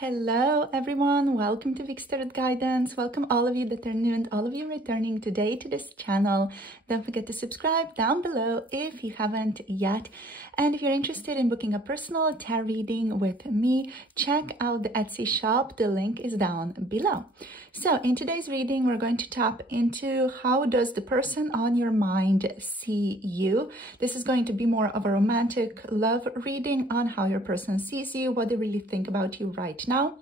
Hello everyone, welcome to Vic's Tarot Guidance. Welcome all of you that are new and all of you returning today to this channel. Don't forget to subscribe down below if you haven't yet. And if you're interested in booking a personal tarot reading with me, check out the Etsy shop. The link is down below. So in today's reading, we're going to tap into how does the person on your mind see you. This is going to be more of a romantic love reading on how your person sees you, what they really think about you right now.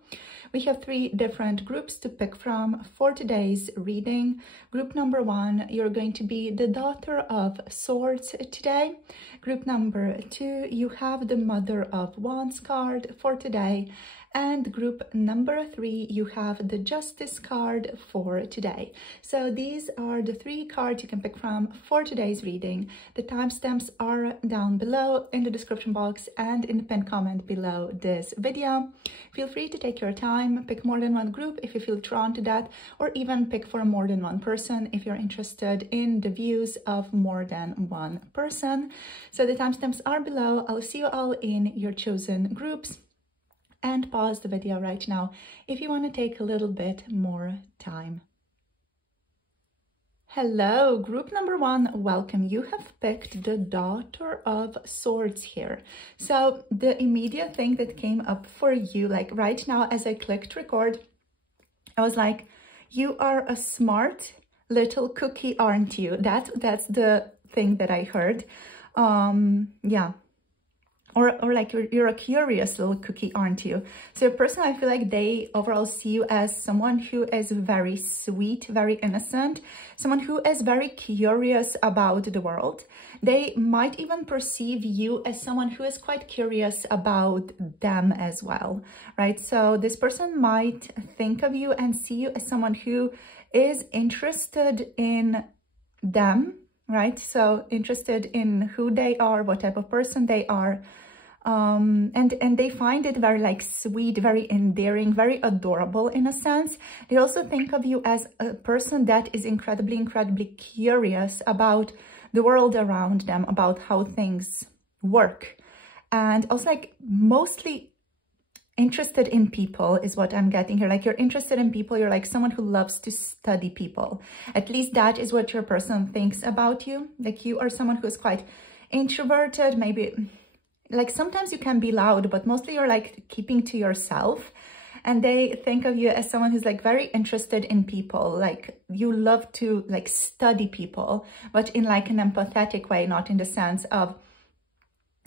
We have three different groups to pick from for today's reading. Group number one, you're going to be the Daughter of Swords today. Group number two, you have the Mother of Wands card for today. And group number three, you have the Justice card for today. So these are the three cards you can pick from for today's reading. The timestamps are down below in the description box and in the pinned comment below this video. Feel free to take your time, pick more than one group if you feel drawn to that, or even pick for more than one person if you're interested in the views of more than one person. So the timestamps are below. I'll see you all in your chosen groups. And pause the video right now if you want to take a little bit more time. Hello, group number one, welcome. You have picked the Daughter of Swords here. So the immediate thing that came up for you, like right now as I clicked record, I was like, you are a smart little cookie, aren't you? That's the thing that I heard. Yeah. Or like you're a curious little cookie, aren't you? So personally, I feel like they overall see you as someone who is very sweet, very innocent, someone who is very curious about the world. They might even perceive you as someone who is quite curious about them as well, right? So this person might think of you and see you as someone who is interested in them, right? So interested in who they are, what type of person they are. And they find it very like sweet, very endearing, very adorable in a sense. They also think of you as a person that is incredibly curious about the world around them, about how things work. And also like mostly interested in people is what I'm getting here. Like you're interested in people, you're like someone who loves to study people. At least that is what your person thinks about you. Like you are someone who is quite introverted, maybe like sometimes you can be loud, but mostly you're like keeping to yourself. And they think of you as someone who's like very interested in people. Like you love to like study people, but in like an empathetic way, not in the sense of,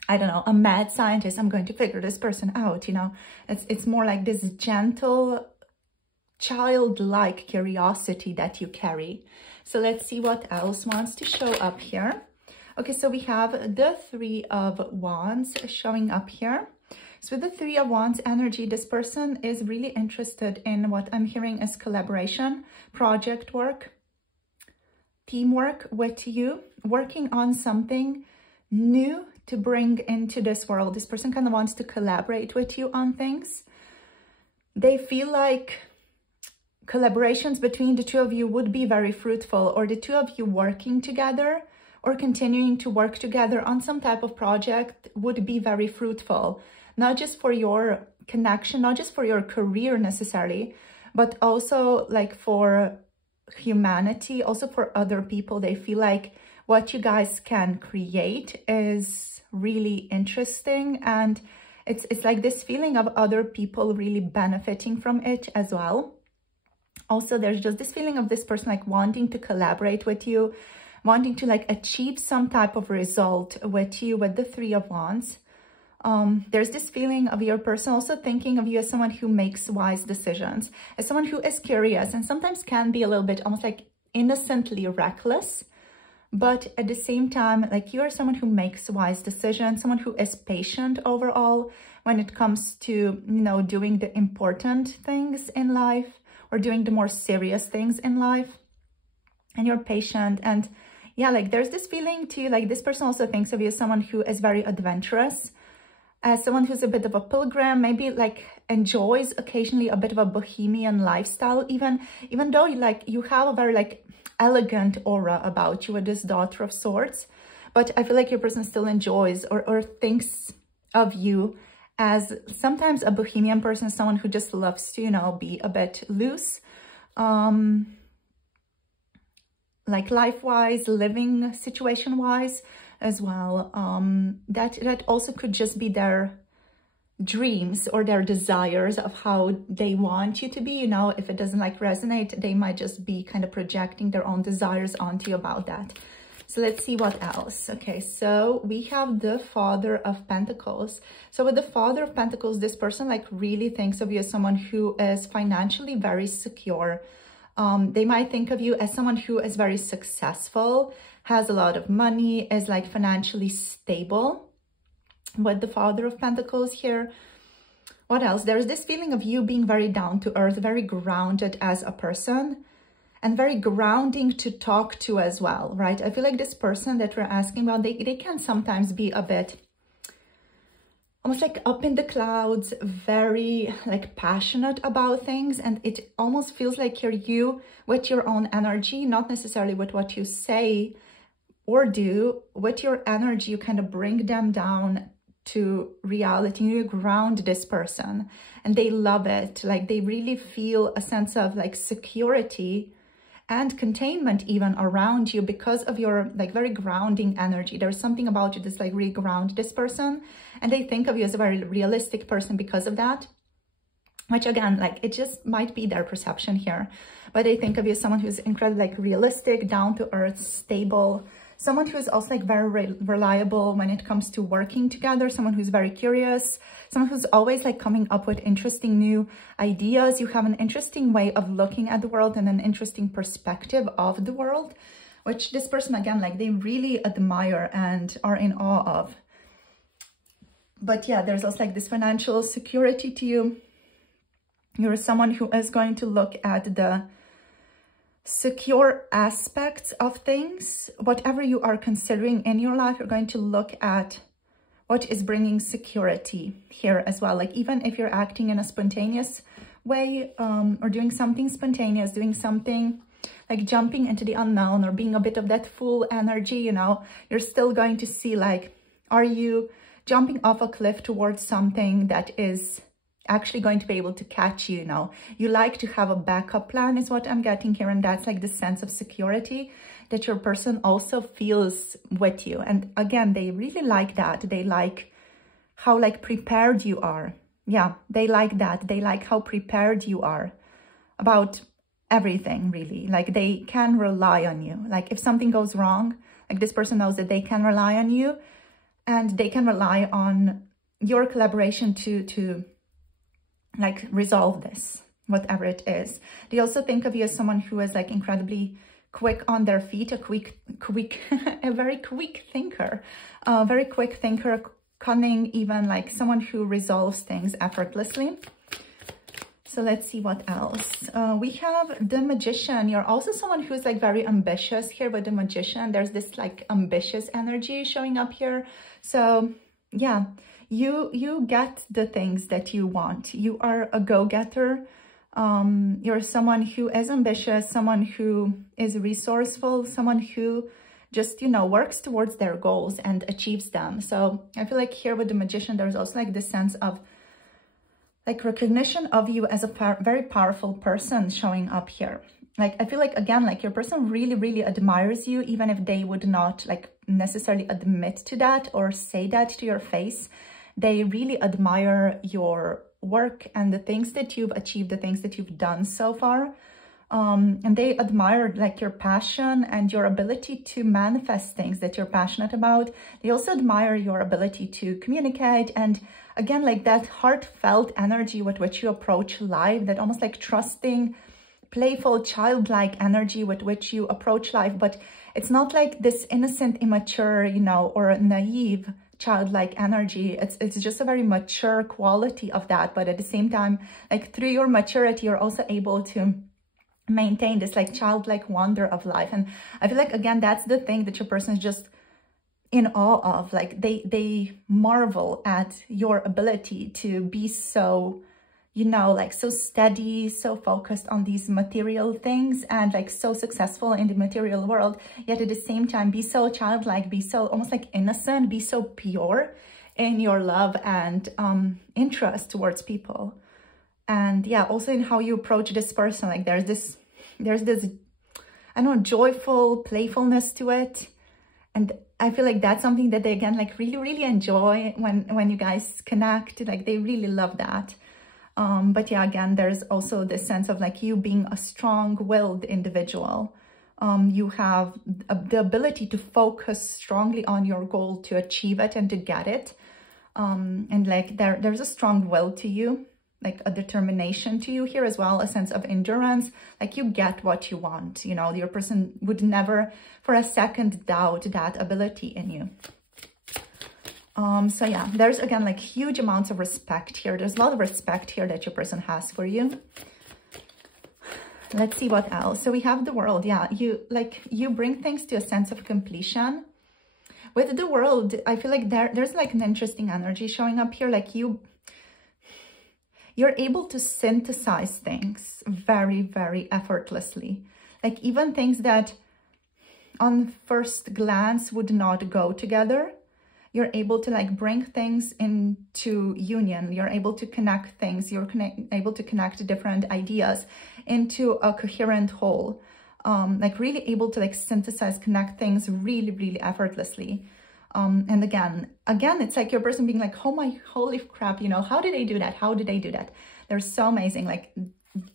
I don't know, a mad scientist, I'm going to figure this person out, you know. It's more like this gentle, childlike curiosity that you carry. So let's see what else wants to show up here. Okay, so we have the Three of Wands showing up here. So with the Three of Wands energy, this person is really interested in what I'm hearing as collaboration, project work, teamwork with you, working on something new to bring into this world. This person kind of wants to collaborate with you on things. They feel like collaborations between the two of you would be very fruitful, or the two of you working together or continuing to work together on some type of project would be very fruitful, not just for your connection, not just for your career necessarily, but also like for humanity, also for other people. They feel like what you guys can create is really interesting, and it's like this feeling of other people really benefiting from it as well. Also, there's just this feeling of this person like wanting to collaborate with you, wanting to like achieve some type of result with you with the Three of Wands. There's this feeling of your person also thinking of you as someone who makes wise decisions, as someone who is curious and sometimes can be a little bit almost like innocently reckless. But at the same time, like you are someone who makes wise decisions, someone who is patient overall when it comes to, you know, doing the important things in life or doing the more serious things in life. And you're patient, and yeah, like there's this feeling too, like this person also thinks of you as someone who is very adventurous, as someone who's a bit of a pilgrim, maybe like enjoys occasionally a bit of a bohemian lifestyle, even though you have a very like elegant aura about you with this Daughter of Swords. But I feel like your person still enjoys or thinks of you as sometimes a bohemian person, someone who just loves to, you know, be a bit loose, like life-wise, living situation-wise as well. That also could just be their dreams or their desires of how they want you to be. You know, if it doesn't like resonate, they might just be kind of projecting their own desires onto you about that. So let's see what else. Okay, so we have the Father of Pentacles. So with the Father of Pentacles, this person like really thinks of you as someone who is financially very secure. They might think of you as someone who is very successful, has a lot of money, is like financially stable. With the Father of Pentacles here, what else? There's this feeling of you being very down to earth, very grounded as a person, and very grounding to talk to as well, right? I feel like this person that we're asking about, they can sometimes be a bit almost like up in the clouds, very like passionate about things. And it almost feels like you with your own energy, not necessarily with what you say or do, with your energy, you kind of bring them down to reality. You ground this person and they love it. Like they really feel a sense of like security and containment even around you because of your like very grounding energy. There's something about you that's like really ground this person, and they think of you as a very realistic person because of that, which again, like it just might be their perception here, but they think of you as someone who's incredibly like realistic, down to earth, stable, someone who's also like very reliable when it comes to working together, someone who's very curious, someone who's always like coming up with interesting new ideas. You have an interesting way of looking at the world and an interesting perspective of the world, which this person, again, like they really admire and are in awe of. But yeah, there's also like this financial security to you. You're someone who is going to look at the secure aspects of things. Whatever you are considering in your life, you're going to look at what is bringing security here as well. Like even if you're acting in a spontaneous way, or doing something spontaneous, doing something like jumping into the unknown or being a bit of that full energy, you know, you're still going to see like, are you jumping off a cliff towards something that is actually going to be able to catch you, you know. You like to have a backup plan is what I'm getting here, and that's like the sense of security that your person also feels with you. And again, they really like that. They like how like prepared you are. Yeah, they like that. They like how prepared you are about everything, really. Like they can rely on you. Like if something goes wrong, like this person knows that they can rely on you, and they can rely on your collaboration to like resolve this, whatever it is. They also think of you as someone who is like incredibly quick on their feet, a very quick thinker, cunning, even like someone who resolves things effortlessly. So let's see what else. We have the Magician. You're also someone who's like very ambitious here with the Magician. There's this like ambitious energy showing up here. So yeah, you get the things that you want. You are a go-getter. You're someone who is ambitious, someone who is resourceful, someone who just, you know, works towards their goals and achieves them. So I feel like here with the Magician, there's also like this sense of like recognition of you as a very powerful person showing up here. Like, I feel like, again, like your person really, really admires you, even if they would not like necessarily admit to that or say that to your face. They really admire your work and the things that you've achieved, the things that you've done so far. And they admire like your passion and your ability to manifest things that you're passionate about. They also admire your ability to communicate, and again, like that heartfelt energy with which you approach life, that almost like trusting, playful, childlike energy with which you approach life. But it's not like this innocent, immature, you know, or naive childlike energy. It's just a very mature quality of that. But at the same time, like through your maturity, you're also able to maintain this like childlike wonder of life. And I feel like, again, that's the thing that your person is just in awe of. Like they marvel at your ability to be so, you know, like so steady, so focused on these material things, and like so successful in the material world, yet at the same time be so childlike, be so almost like innocent, be so pure in your love and interest towards people. And yeah, also in how you approach this person, like there's this, I don't know, joyful playfulness to it. And I feel like that's something that they, again, like really enjoy when you guys connect. Like they really love that. But yeah, again, there's also this sense of like you being a strong-willed individual. You have the ability to focus strongly on your goal to achieve it and to get it. And like there's a strong will to you, like a determination to you here as well, a sense of endurance, like you get what you want, you know, your person would never for a second doubt that ability in you. So yeah, there's again, like huge amounts of respect here. There's a lot of respect here that your person has for you. Let's see what else. So we have the World. Yeah, you bring things to a sense of completion. With the World, I feel like there's like an interesting energy showing up here. Like you're able to synthesize things very effortlessly. Like even things that on first glance would not go together, you're able to like bring things into union. You're able to connect things. You're able to connect different ideas into a coherent whole. Like really able to like synthesize, connect things really effortlessly. And again, it's like your person being like, oh my, holy crap, you know, how did they do that? How did they do that? They're so amazing. Like,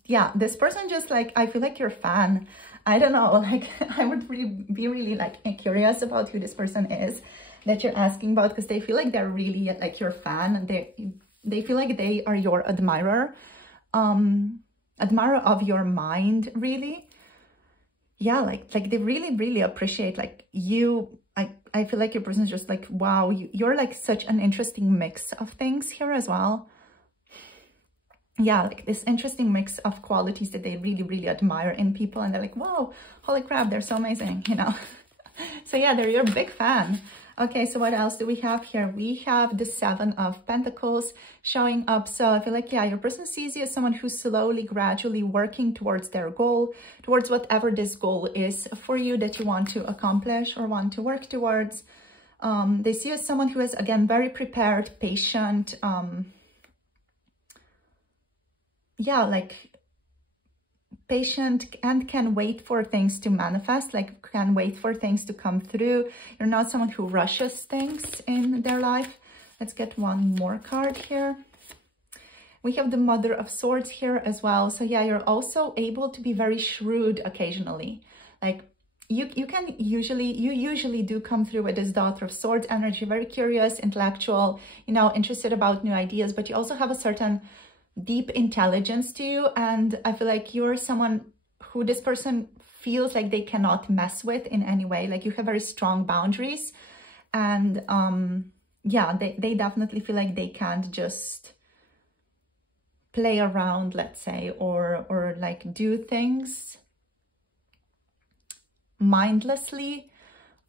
yeah, this person just like, I feel like you're a fan. I don't know, like I would be really like curious about who this person is that you're asking about, because they feel like they're really like your fan, and they feel like they are your admirer, admirer of your mind, really. Yeah, like they really appreciate like you. I feel like your person is just like, wow, you're like such an interesting mix of things here as well. Yeah, like this interesting mix of qualities that they really admire in people, and they're like, wow, holy crap, they're so amazing, you know. So yeah, they're your big fan. Okay, so what else do we have here? We have the Seven of Pentacles showing up. So I feel like, yeah, your person sees you as someone who's slowly, gradually working towards their goal, towards whatever this goal is for you that you want to accomplish or want to work towards. They see you as someone who is, again, very prepared, patient. Yeah, like patient and can wait for things to manifest, like can wait for things to come through. You're not someone who rushes things in their life. Let's get one more card here. We have the Mother of Swords here as well. So yeah, you're also able to be very shrewd occasionally. Like you usually do come through with this Daughter of Swords energy, very curious, intellectual, you know, interested about new ideas, but you also have a certain deep intelligence to you, and I feel like you're someone who this person feels like they cannot mess with in any way. Like you have very strong boundaries, and yeah, they definitely feel like they can't just play around, let's say, or like do things mindlessly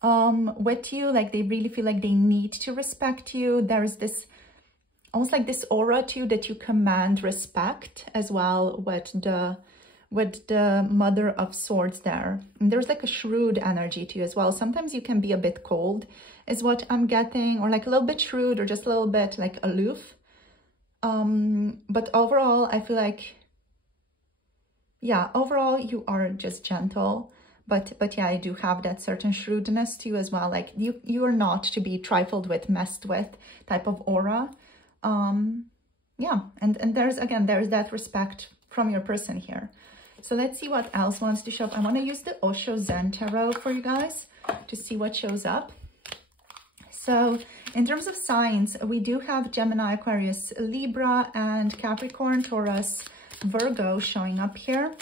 with you. Like they really feel like they need to respect you. There's this almost like this aura to you that you command respect as well with the Mother of Swords there. And there's like a shrewd energy to you as well. Sometimes you can be a bit cold is what I'm getting, or like a little bit shrewd, or just a little bit like aloof. But overall, I feel like, yeah, overall you are just gentle. But yeah, I do have that certain shrewdness to you as well. Like you are not to be trifled with, messed with type of aura. Yeah, and there's that respect from your person here. So let's see what else wants to show up. I want to use the Osho Zen Tarot for you guys to see what shows up. So in terms of signs, we do have Gemini, Aquarius, Libra, and Capricorn, Taurus, Virgo showing up here.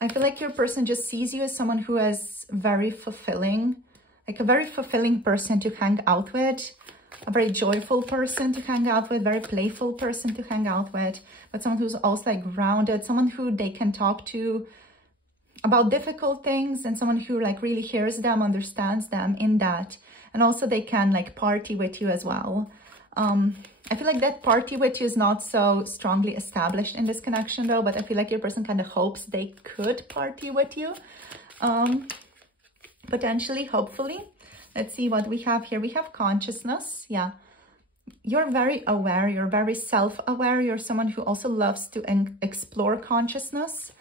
I feel like your person just sees you as someone who is very fulfilling, like a very fulfilling person to hang out with. A very joyful person to hang out with, very playful person to hang out with, but someone who's also like grounded, someone who they can talk to about difficult things, and someone who like really hears them, understands them in that. And also they can like party with you as well. I feel like that party with you is not so strongly established in this connection though, but I feel like your person kind of hopes they could party with you, potentially, hopefully. Let's see what we have here. We have consciousness. Yeah. You're very aware. You're very self-aware. You're someone who also loves to explore consciousness,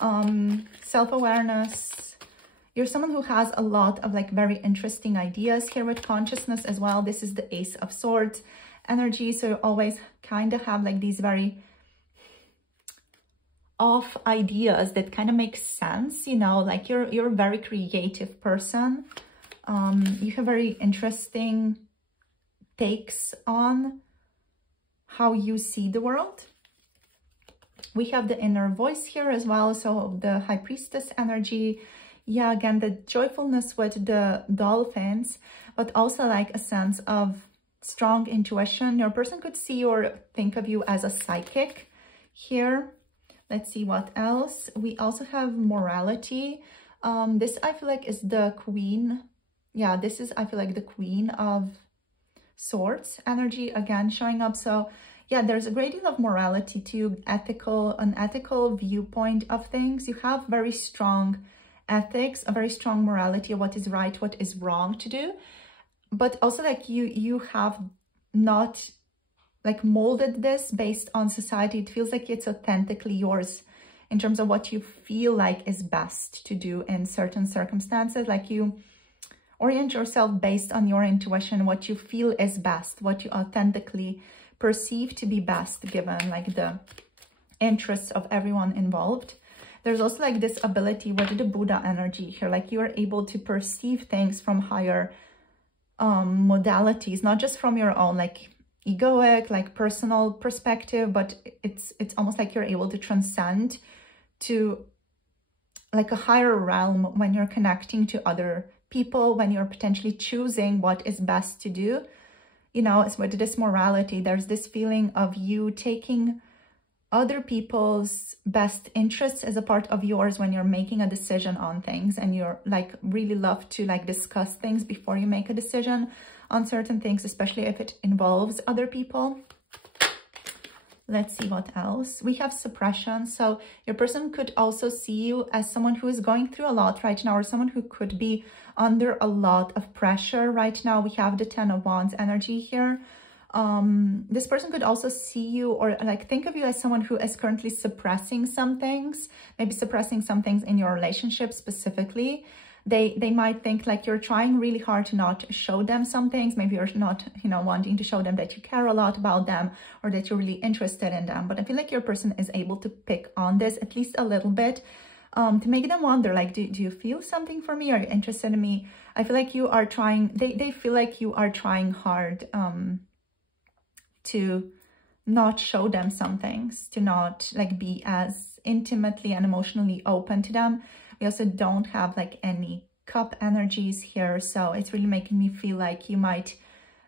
self-awareness. You're someone who has a lot of like very interesting ideas here with consciousness as well. This is the Ace of Swords energy. So you always kind of have like these very off ideas that kind of make sense, you know, like you're a very creative person. You have very interesting takes on how you see the world. We have the inner voice here as well, so the High Priestess energy. Yeah, again, the joyfulness with the dolphins, but also like a sense of strong intuition. Your person could see or think of you as a psychic here. Let's see what else. We also have morality. This I feel like is the Queen. Yeah, this is, I feel like, the Queen of Swords energy again showing up. So yeah, there's a great deal of morality to an ethical viewpoint of things. You have very strong ethics, a very strong morality of what is right, what is wrong to do. But also like you have not like molded this based on society. It feels like it's authentically yours in terms of what you feel like is best to do in certain circumstances. Like you orient yourself based on your intuition, what you feel is best, what you authentically perceive to be best given like the interests of everyone involved. There's also like this ability with the Buddha energy here, like you are able to perceive things from higher modalities, not just from your own like egoic, like personal perspective, but it's almost like you're able to transcend to like a higher realm when you're connecting to other people, when you're potentially choosing what is best to do. You know, it's with this morality, there's this feeling of you taking other people's best interests as a part of yours when you're making a decision on things, and you're like really love to like discuss things before you make a decision on certain things, especially if it involves other people. Let's see what else. We have suppression. So your person could also see you as someone who is going through a lot right now, or someone who could be under a lot of pressure right now. We have the Ten of Wands energy here. This person could also see you or like think of you as someone who is currently suppressing some things, maybe suppressing some things in your relationship specifically. They might think like you're trying really hard to not show them some things. Maybe you're not, you know, wanting to show them that you care a lot about them or that you're really interested in them. But I feel like your person is able to pick on this at least a little bit, to make them wonder, like, do you feel something for me? Are you interested in me? I feel like you are trying, they feel like you are trying hard to not show them some things, to not like be as intimately and emotionally open to them. We also don't have like any cup energies here, so it's really making me feel like you might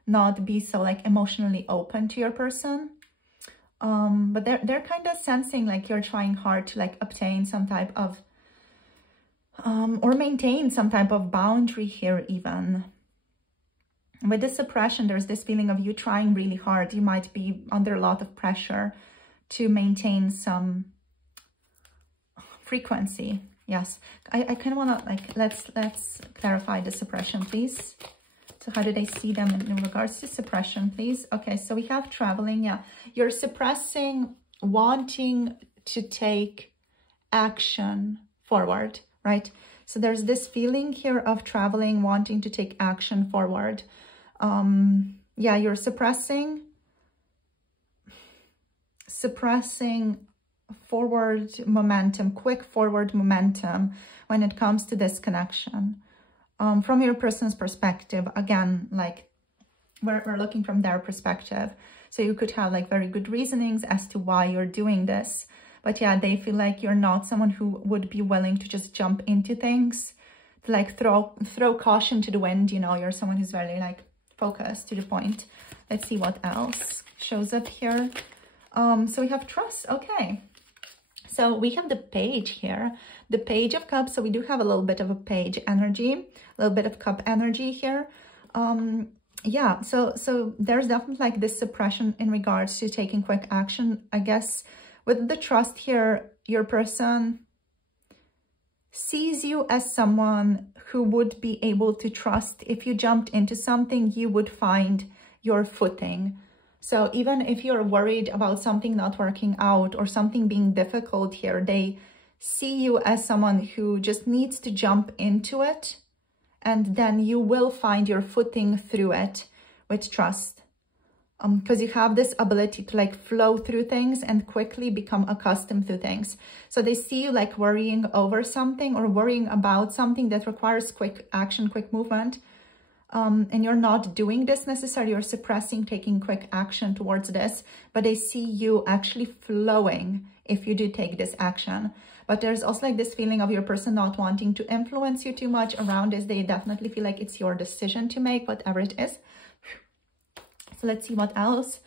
not be so like emotionally open to your person. But they're kind of sensing like you're trying hard to like obtain some type of or maintain some type of boundary here even. With the suppression, there's this feeling of you trying really hard. You might be under a lot of pressure to maintain some frequency. Yes, I kind of want to like, let's clarify the suppression, please. So how do they see them in regards to suppression, please? Okay, so we have traveling. Yeah, you're suppressing, wanting to take action forward, right? So there's this feeling here of traveling, wanting to take action forward. Yeah, you're suppressing forward momentum, quick forward momentum when it comes to this connection. From your person's perspective, again, like we're looking from their perspective. So you could have like very good reasonings as to why you're doing this. But yeah, they feel like you're not someone who would be willing to just jump into things, to like throw caution to the wind. You know, you're someone who's very like focused to the point. Let's see what else shows up here. So we have trust. Okay. So we have the page here, the Page of Cups. So we do have a little bit of a page energy, a little bit of cup energy here. Yeah, so there's definitely like this suppression in regards to taking quick action. I guess with the trust here, your person sees you as someone who would be able to trust. If you jumped into something, you would find your footing. So even if you're worried about something not working out or something being difficult here, they see you as someone who just needs to jump into it, and then you will find your footing through it with trust. Because you have this ability to like flow through things and quickly become accustomed to things. So they see you like worrying over something or worrying about something that requires quick action, quick movement. And you're not doing this necessarily, you're suppressing taking quick action towards this, but they see you actually flowing if you do take this action. But there's also like this feeling of your person not wanting to influence you too much around this. They definitely feel like it's your decision to make, whatever it is. So let's see what else.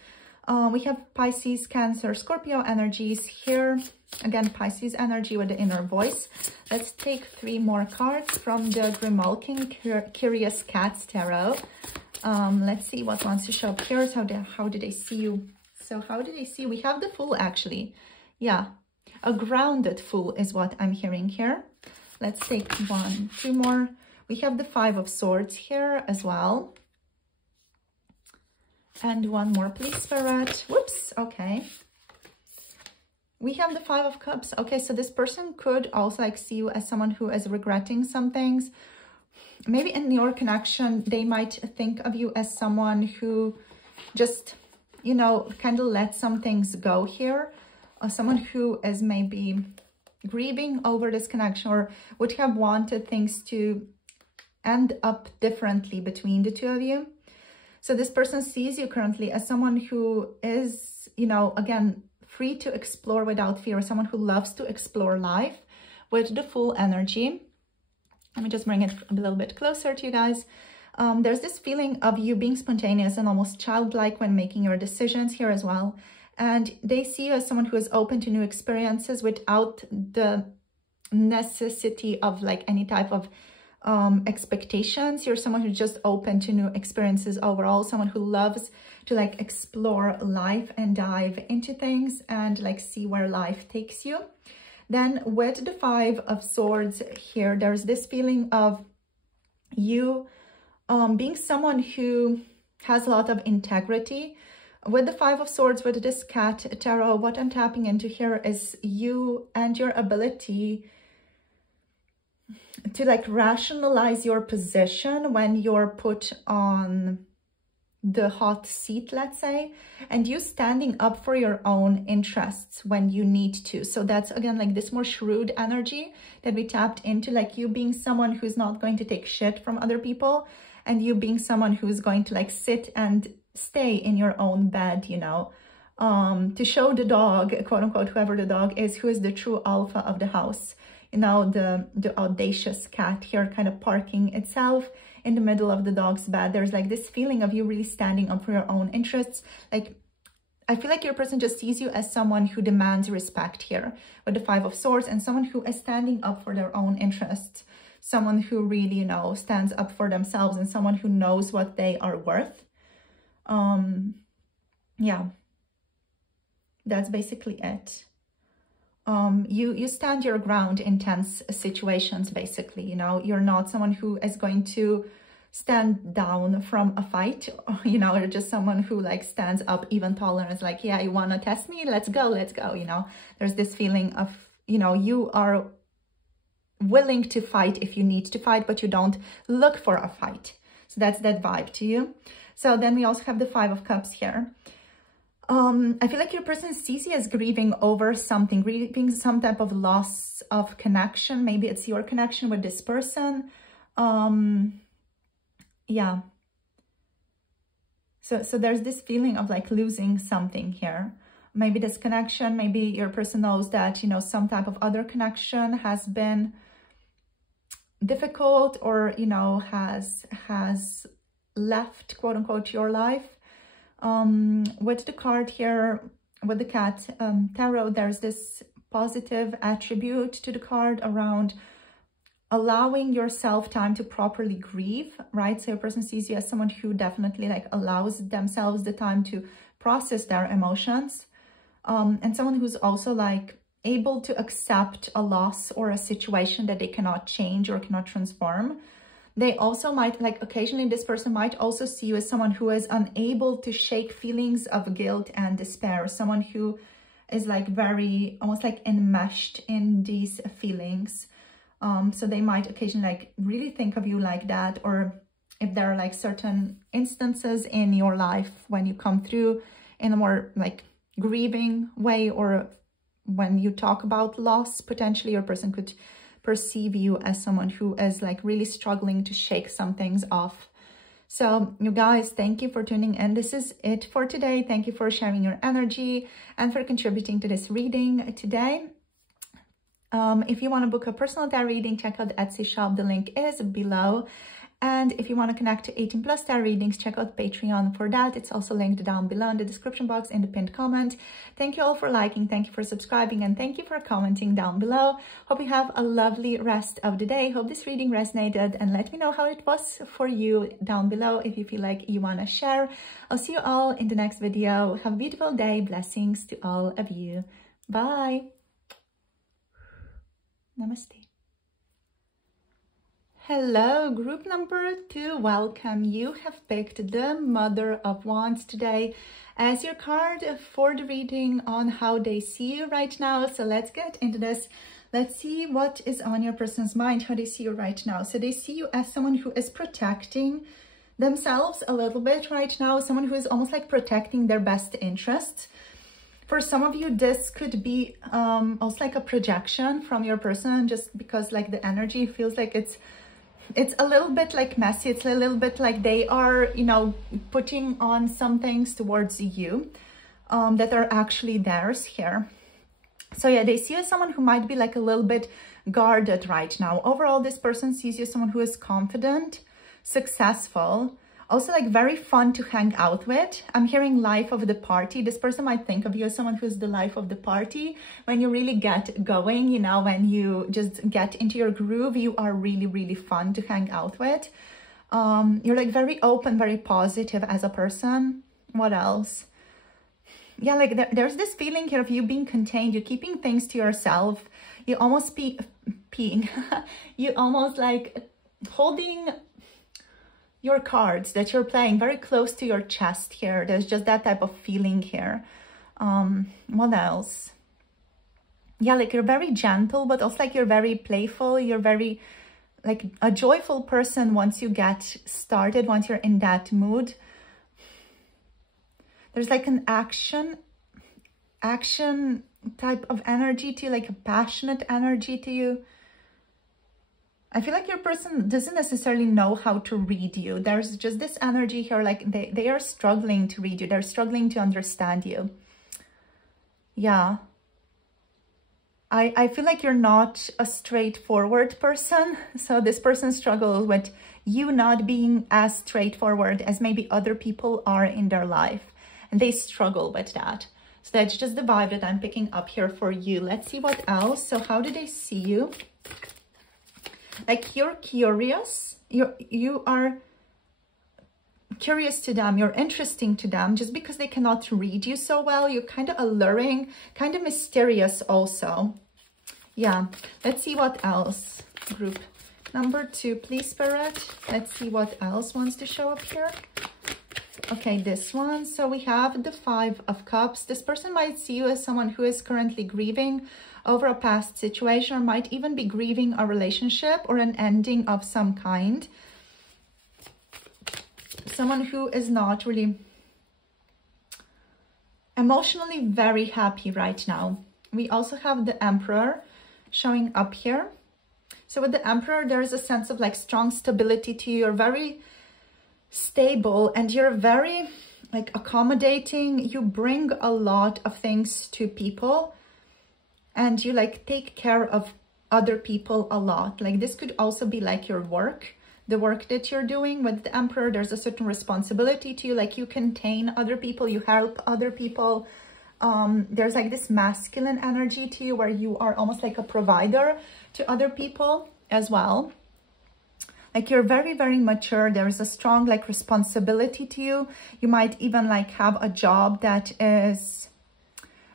We have Pisces, Cancer, Scorpio energies here. Again, Pisces energy with the inner voice. Let's take 3 more cards from the Grimalkin Curious Cats Tarot. Let's see what wants to show up here. How do they see you? So how do they see you? We have the Fool actually. Yeah, a grounded Fool is what I'm hearing here. Let's take 1, 2 more. We have the 5 of Swords here as well. And 1 more, please, Spirit. Whoops, okay. We have the 5 of Cups. Okay, so this person could also like see you as someone who is regretting some things. Maybe in your connection, they might think of you as someone who just, you know, kind of let some things go here. Or someone who is maybe grieving over this connection or would have wanted things to end up differently between the 2 of you. So this person sees you currently as someone who is, you know, again, free to explore without fear, someone who loves to explore life with the Fool energy. Let me just bring it a little bit closer to you guys. There's this feeling of you being spontaneous and almost childlike when making your decisions here as well. And they see you as someone who is open to new experiences without the necessity of like any type of expectations. You're someone who's just open to new experiences overall, someone who loves to like explore life and dive into things and like see where life takes you. Then with the 5 of Swords here, there's this feeling of you being someone who has a lot of integrity. With the 5 of Swords, with this Cat Tarot, what I'm tapping into here is you and your ability to like rationalize your position when you're put on the hot seat, let's say, and you standing up for your own interests when you need to. So that's again like this more shrewd energy that we tapped into, like you being someone who's not going to take shit from other people, and you being someone who's going to like sit and stay in your own bed, you know, to show the dog, quote unquote, whoever the dog is, who is the true alpha of the house. You know, the audacious cat here kind of parking itself in the middle of the dog's bed. There's like this feeling of you really standing up for your own interests. Like, I feel like your person just sees you as someone who demands respect here with the 5 of Swords, and someone who is standing up for their own interests. Someone who really, you know, stands up for themselves, and someone who knows what they are worth. Yeah, that's basically it. You stand your ground in tense situations, basically, you know, you're not someone who is going to stand down from a fight, you know, you're just someone who like stands up even taller and is like, yeah, you want to test me? Let's go, you know. There's this feeling of, you know, you are willing to fight if you need to fight, but you don't look for a fight. So that's that vibe to you. So then we also have the 5 of Cups here. I feel like your person sees you as grieving over something, grieving some type of loss of connection. Maybe it's your connection with this person. Yeah. So there's this feeling of like losing something here. Maybe this connection, maybe your person knows that, you know, some type of other connection has been difficult, or, you know, has left, quote unquote, your life. With the card here, with the Cat Tarot, there's this positive attribute to the card around allowing yourself time to properly grieve, right? So your person sees you as someone who definitely like allows themselves the time to process their emotions, and someone who's also like able to accept a loss or a situation that they cannot change or cannot transform. They also might, like occasionally this person might also see you as someone who is unable to shake feelings of guilt and despair, someone who is like very, almost like enmeshed in these feelings. So they might occasionally like really think of you like that, or if there are like certain instances in your life when you come through in a more like grieving way, or when you talk about loss, potentially your person could perceive you as someone who is like really struggling to shake some things off. So you guys, thank you for tuning in. This is it for today. Thank you for sharing your energy and for contributing to this reading today. If you want to book a personal tarot reading, check out the Etsy shop. The link is below. And if you want to connect to 18+ tarot readings, check out Patreon for that. It's also linked down below in the description box in the pinned comment. Thank you all for liking, thank you for subscribing, and thank you for commenting down below. Hope you have a lovely rest of the day. Hope this reading resonated, and let me know how it was for you down below if you feel like you want to share. I'll see you all in the next video. Have a beautiful day. Blessings to all of you. Bye. Namaste. Hello, group number 2, welcome. You have picked the Mother of Wands today as your card for the reading on how they see you right now. So let's get into this. Let's see what is on your person's mind, how they see you right now. So they see you as someone who is protecting themselves a little bit right now, someone who is almost like protecting their best interests. For some of you, this could be also like a projection from your person, just because like the energy feels like it's a little bit like messy. It's a little bit like they are, you know, putting on some things towards you that are actually theirs here. So yeah, they see you as someone who might be like a little bit guarded right now. Overall, this person sees you as someone who is confident, successful, also like very fun to hang out with. I'm hearing life of the party. This person might think of you as someone who's the life of the party. When you really get going, you know, when you just get into your groove, you are really, really fun to hang out with. You're like very open, very positive as a person. What else? Yeah, like there's this feeling here of you being contained. You're keeping things to yourself. You almost peeing. You almost like holding your cards that you're playing very close to your chest here. There's just that type of feeling here. What else? Yeah, like you're very gentle, but also like you're very playful. You're very like a joyful person once you get started, once you're in that mood. There's like an action type of energy to you, like a passionate energy to you. I feel like your person doesn't necessarily know how to read you. There's just this energy here, like they are struggling to read you. They're struggling to understand you. Yeah. I feel like you're not a straightforward person. So this person struggles with you not being as straightforward as maybe other people are in their life. And they struggle with that. So that's just the vibe that I'm picking up here for you. Let's see what else. So how do they see you? Like you're curious, you are curious to them, you're interesting to them just because they cannot read you so well. You're kind of alluring, kind of mysterious also. Yeah, let's see what else. Group number 2, please, Spirit. Let's see what else wants to show up here. Okay, this one. So we have the 5 of Cups. This person might see you as someone who is currently grieving over a past situation, or might even be grieving a relationship or an ending of some kind. Someone who is not really emotionally very happy right now. We also have the Emperor showing up here. So with the Emperor, there is a sense of like strong stability to you. You're very stable and you're very like accommodating. You bring a lot of things to people. And you like take care of other people a lot. Like this could also be like your work, the work that you're doing. With the Emperor, there's a certain responsibility to you. Like you contain other people, you help other people. There's like this masculine energy to you where you are almost like a provider to other people as well. Like you're very, very mature. There is a strong like responsibility to you. You might even like have a job that is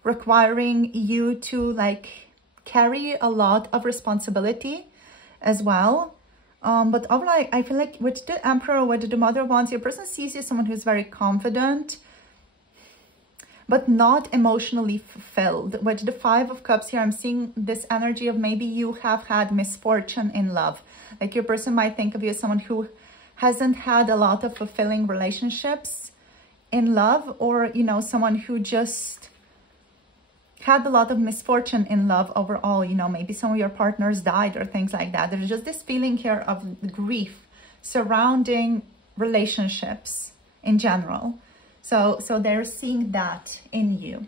requiring you to like carry a lot of responsibility as well. But overall, I feel like with the Emperor, with the Mother of Wands, your person sees you as someone who's very confident, but not emotionally fulfilled. With the Five of Cups here, I'm seeing this energy of maybe you have had misfortune in love. Like your person might think of you as someone who hasn't had a lot of fulfilling relationships in love, or, you know, someone who just had a lot of misfortune in love overall. You know, maybe some of your partners died or things like that. There's just this feeling here of grief surrounding relationships in general. So they're seeing that in you.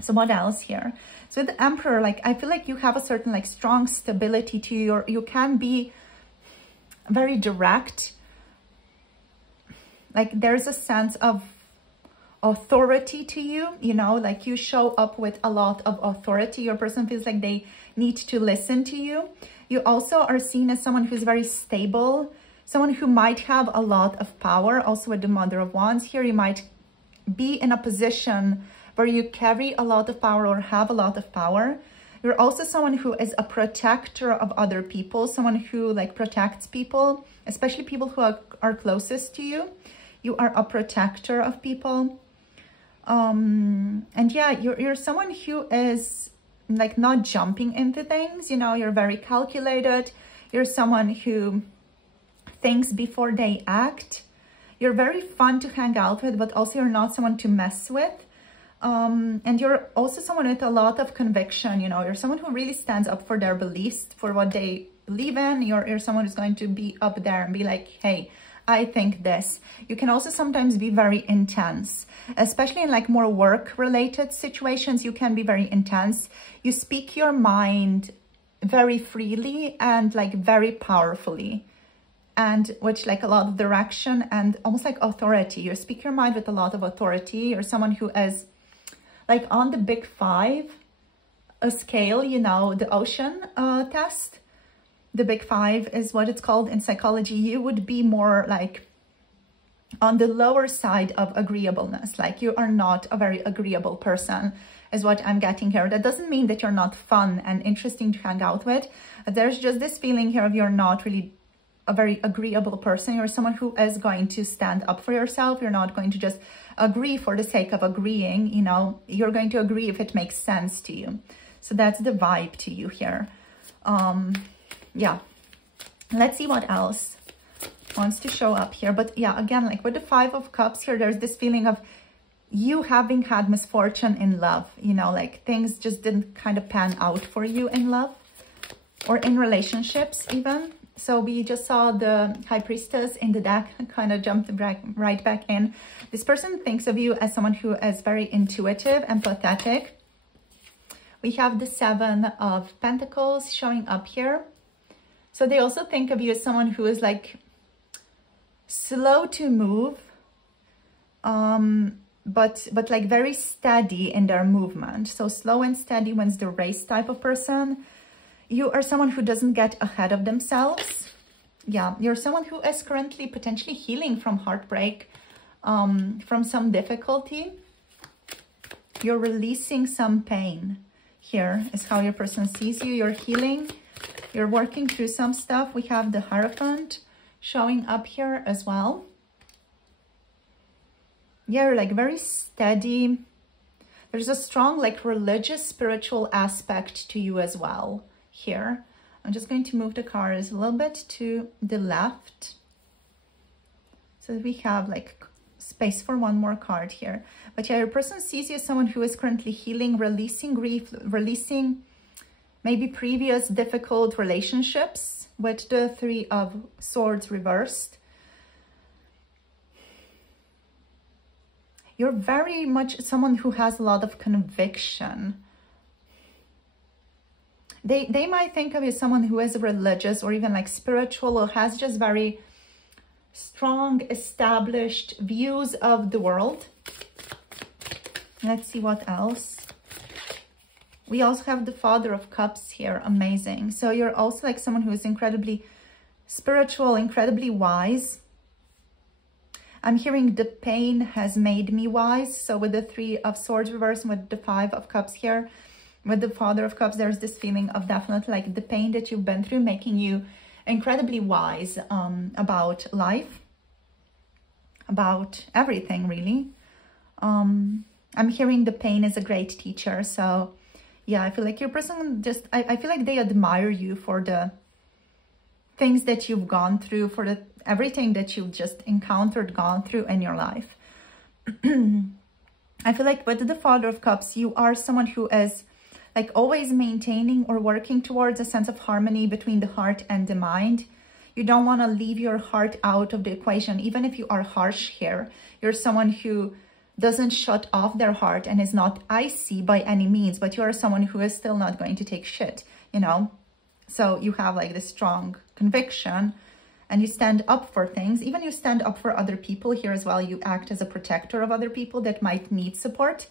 So what else here? So the Emperor, like, I feel like you have a certain like strong stability to you, or you can be very direct. Like there's a sense of authority to you, you know, like you show up with a lot of authority. Your person feels like they need to listen to you. You also are seen as someone who's very stable, someone who might have a lot of power. Also with the Mother of Wands here, you might be in a position where you carry a lot of power or have a lot of power. You're also someone who is a protector of other people, someone who like protects people, especially people who are closest to you. You are a protector of people. And yeah, you're someone who is like not jumping into things, you know, you're very calculated. You're someone who thinks before they act. You're very fun to hang out with, but also you're not someone to mess with. And you're also someone with a lot of conviction, you know, you're someone who really stands up for their beliefs, for what they believe in. You're someone who's going to be up there and be like, hey, I think this. You can also sometimes be very intense, especially in like more work-related situations. You can be very intense. You speak your mind very freely and like very powerfully, and which like a lot of direction and almost like authority. You speak your mind with a lot of authority. You're someone who is like on the big five, a scale, you know, the ocean test. The big five is what it's called in psychology. You would be more like on the lower side of agreeableness. Like you are not a very agreeable person is what I'm getting here. That doesn't mean that you're not fun and interesting to hang out with. There's just this feeling here of you're not really a very agreeable person. You're someone who is going to stand up for yourself. You're not going to just agree for the sake of agreeing. You know, you're going to agree if it makes sense to you. So that's the vibe to you here. Yeah, let's see what else wants to show up here. But yeah, again, like with the Five of Cups here, there's this feeling of you having had misfortune in love, you know, like things just didn't kind of pan out for you in love or in relationships even. So we just saw the High Priestess in the deck kind of jumped right back in. This person thinks of you as someone who is very intuitive, empathetic. We have the Seven of Pentacles showing up here. So they also think of you as someone who is like slow to move, but like very steady in their movement. So slow and steady wins the race type of person. You are someone who doesn't get ahead of themselves. Yeah, you're someone who is currently potentially healing from heartbreak, from some difficulty. You're releasing some pain. Here is how your person sees you. You're healing. You're working through some stuff. We have the Hierophant showing up here as well. Yeah, you're like very steady. There's a strong like religious, spiritual aspect to you as well here. I'm just going to move the cards a little bit to the left, so that we have like space for one more card here. But yeah, your person sees you as someone who is currently healing, releasing grief, releasing maybe previous difficult relationships with the Three of Swords reversed. You're very much someone who has a lot of conviction. They might think of you as someone who is religious or even like spiritual, or has just very strong established views of the world. Let's see what else. We also have the Father of Cups here. Amazing. So you're also like someone who is incredibly spiritual, incredibly wise. I'm hearing the pain has made me wise. So with the 3 of Swords reverse and with the 5 of Cups here, with the Father of Cups, there's this feeling of definitely like the pain that you've been through making you incredibly wise about life, about everything really. I'm hearing the pain is a great teacher. So yeah, I feel like your person just, I feel like they admire you for the things that you've gone through, for the everything that you've just encountered, gone through in your life. I feel like with the Father of Cups, you are someone who is like always maintaining or working towards a sense of harmony between the heart and the mind. You don't want to leave your heart out of the equation. Even if you are harsh here, you're someone who doesn't shut off their heart and is not icy by any means, but you are someone who is still not going to take shit, you know? So you have like this strong conviction and you stand up for things. Even you stand up for other people here as well. You act as a protector of other people that might need support.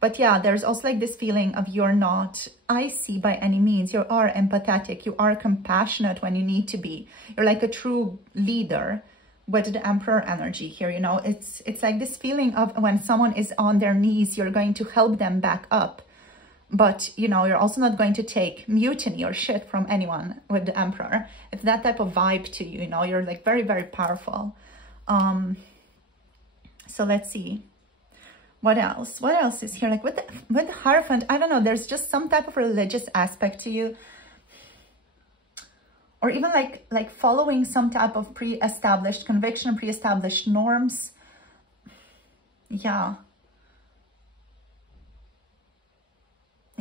But yeah, there's also like this feeling of you're not icy by any means. You are empathetic. You are compassionate when you need to be. You're like a true leader with the Emperor energy here. You know, it's like this feeling of when someone is on their knees, you're going to help them back up. But, you know, you're also not going to take mutiny or shit from anyone with the Emperor. It's that type of vibe to you, you know, you're like very, very powerful. So let's see. What else? What else is here? Like with the Hierophant, I don't know, there's just some type of religious aspect to you. Or even like following some type of pre-established conviction, pre-established norms. Yeah.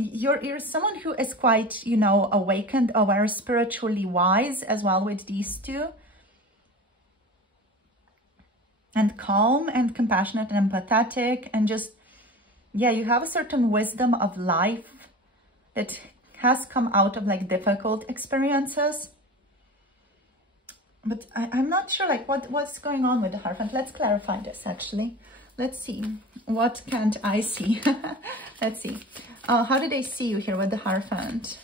You're someone who is quite, you know, awakened, aware, spiritually wise as well with these 2. And calm and compassionate and empathetic and just, yeah, you have a certain wisdom of life that has come out of like difficult experiences. But I'm not sure like what's going on with the Hierophant. Let's clarify this actually. Let's see. What can't I see? Let's see. How do they see you here with the Hierophant?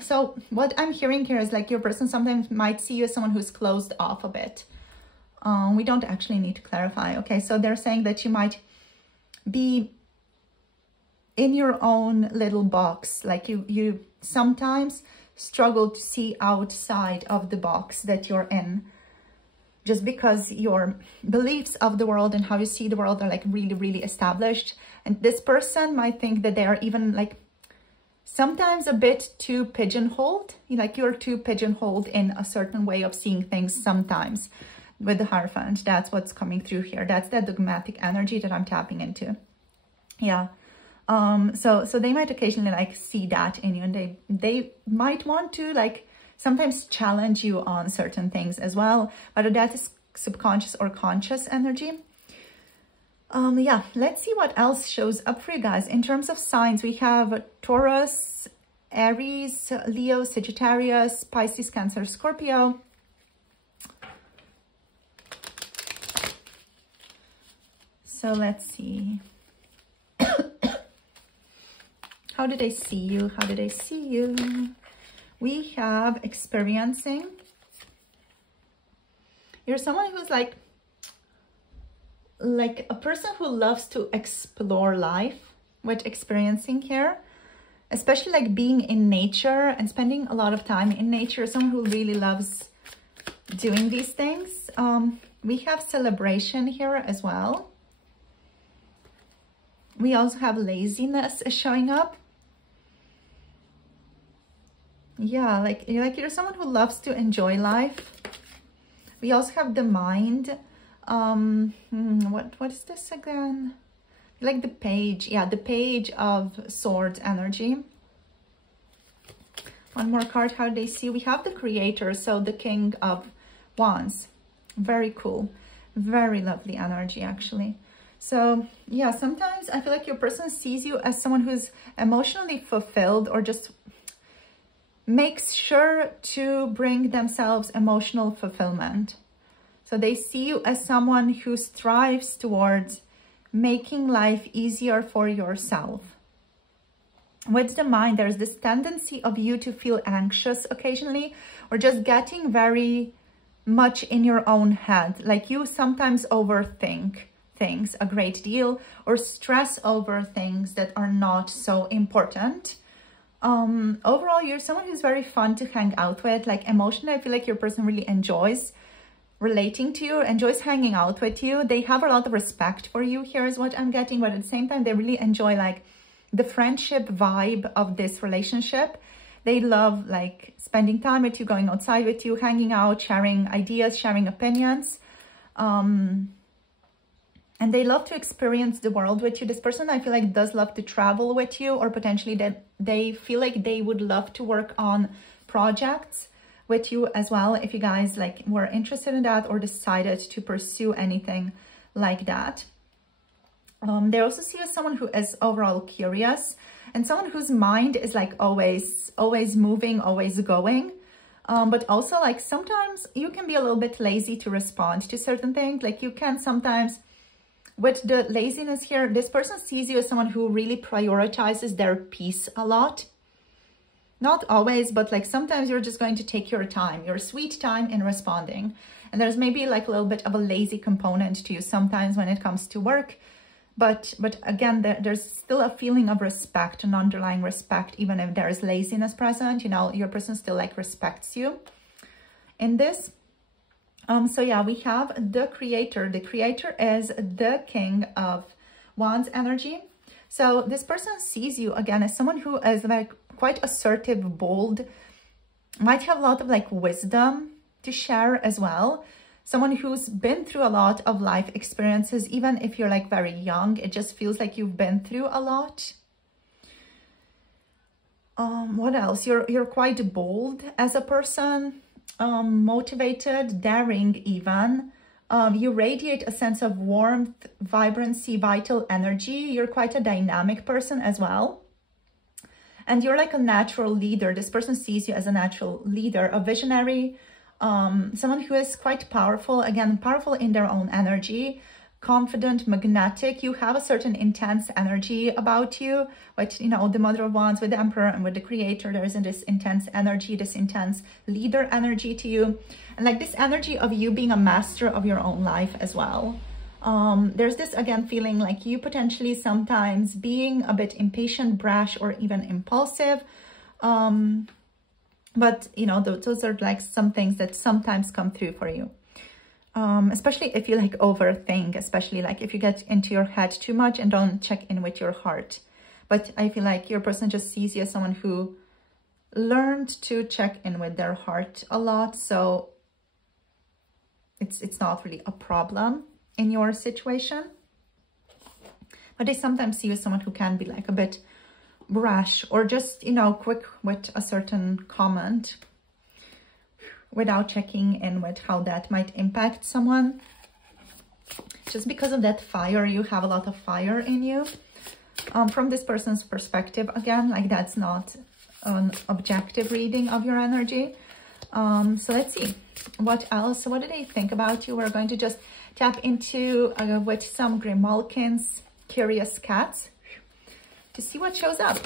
So what I'm hearing here is like your person sometimes might see you as someone who's closed off a bit. We don't actually need to clarify. Okay, so they're saying that you might be in your own little box. Like you sometimes struggle to see outside of the box that you're in, just because your beliefs of the world and how you see the world are like really, really established. And this person might think that they are even like sometimes a bit too pigeonholed. Like you're too pigeonholed in a certain way of seeing things sometimes with the Hierophant. That's what's coming through here. That's that dogmatic energy that I'm tapping into. Yeah. So they might occasionally like see that in you, and they might want to like sometimes challenge you on certain things as well, whether that is subconscious or conscious energy. Yeah, let's see what else shows up for you guys. In terms of signs, we have Taurus, Aries, Leo, Sagittarius, Pisces, Cancer, Scorpio. So let's see. How do they see you? How do they see you? We have experiencing. You're someone who's like a person who loves to explore life with experiencing here, especially like being in nature and spending a lot of time in nature. Someone who really loves doing these things. We have celebration here as well. We also have laziness showing up. Yeah, like you're someone who loves to enjoy life. We also have the mind. What is this again? Like the page. Yeah, the Page of Swords energy. One more card. How do they see? We have the Creator, so the King of Wands. Very cool. Very lovely energy, actually. So yeah, sometimes I feel like your person sees you as someone who's emotionally fulfilled, or just makes sure to bring themselves emotional fulfillment. So they see you as someone who strives towards making life easier for yourself. With the mind, there's this tendency of you to feel anxious occasionally, or just getting very much in your own head. Like you sometimes overthink things a great deal or stress over things that are not so important. Overall, you're someone who's very fun to hang out with. Like emotionally, I feel like your person really enjoys relating to you, enjoys hanging out with you. They have a lot of respect for you, here is what I'm getting, but at the same time, they really enjoy like the friendship vibe of this relationship. They love like spending time with you, going outside with you, hanging out, sharing ideas, sharing opinions. And they love to experience the world with you. This person, I feel like, does love to travel with you, or potentially that they feel like they would love to work on projects with you as well, if you guys like were interested in that or decided to pursue anything like that. They also see you as someone who is overall curious and someone whose mind is like always moving, always going. But also like sometimes you can be a little bit lazy to respond to certain things. Like you can sometimes, with the laziness here, this person sees you as someone who really prioritizes their peace a lot. Not always, but like sometimes you're just going to take your time, your sweet time in responding. And there's maybe like a little bit of a lazy component to you sometimes when it comes to work. But again, there's still a feeling of respect, an underlying respect, even if there is laziness present, you know, your person still like respects you in this. So yeah, we have the creator. The creator is the King of Wands energy. So this person sees you again as someone who is like quite assertive, bold, might have a lot of like wisdom to share as well. Someone who's been through a lot of life experiences, even if you're like very young, it just feels like you've been through a lot. What else? You're quite bold as a person, motivated, daring even. You radiate a sense of warmth, vibrancy, vital energy. You're quite a dynamic person as well. And you're like a natural leader. This person sees you as a natural leader, a visionary, someone who is quite powerful, again, powerful in their own energy, confident, magnetic. You have a certain intense energy about you, with, you know, the Mother of Wands, with the Emperor and with the Creator. There is this intense energy, this intense leader energy to you. And like this energy of you being a master of your own life as well. There's this, again, feeling like you potentially sometimes being a bit impatient, brash, or even impulsive. But, you know, those are like some things that sometimes come through for you. Especially if you like overthink, especially like if you get into your head too much and don't check in with your heart. But I feel like your person just sees you as someone who learned to check in with their heart a lot. So it's not really a problem in your situation. But they sometimes see you as someone who can be like a bit brash or just, you know, quick with a certain comment without checking in with how that might impact someone. Just because of that fire, you have a lot of fire in you. From this person's perspective, again, like that's not an objective reading of your energy. So let's see what else, what do they think about you? We're going to just tap into with some Grimalkin's Curious Cats to see what shows up.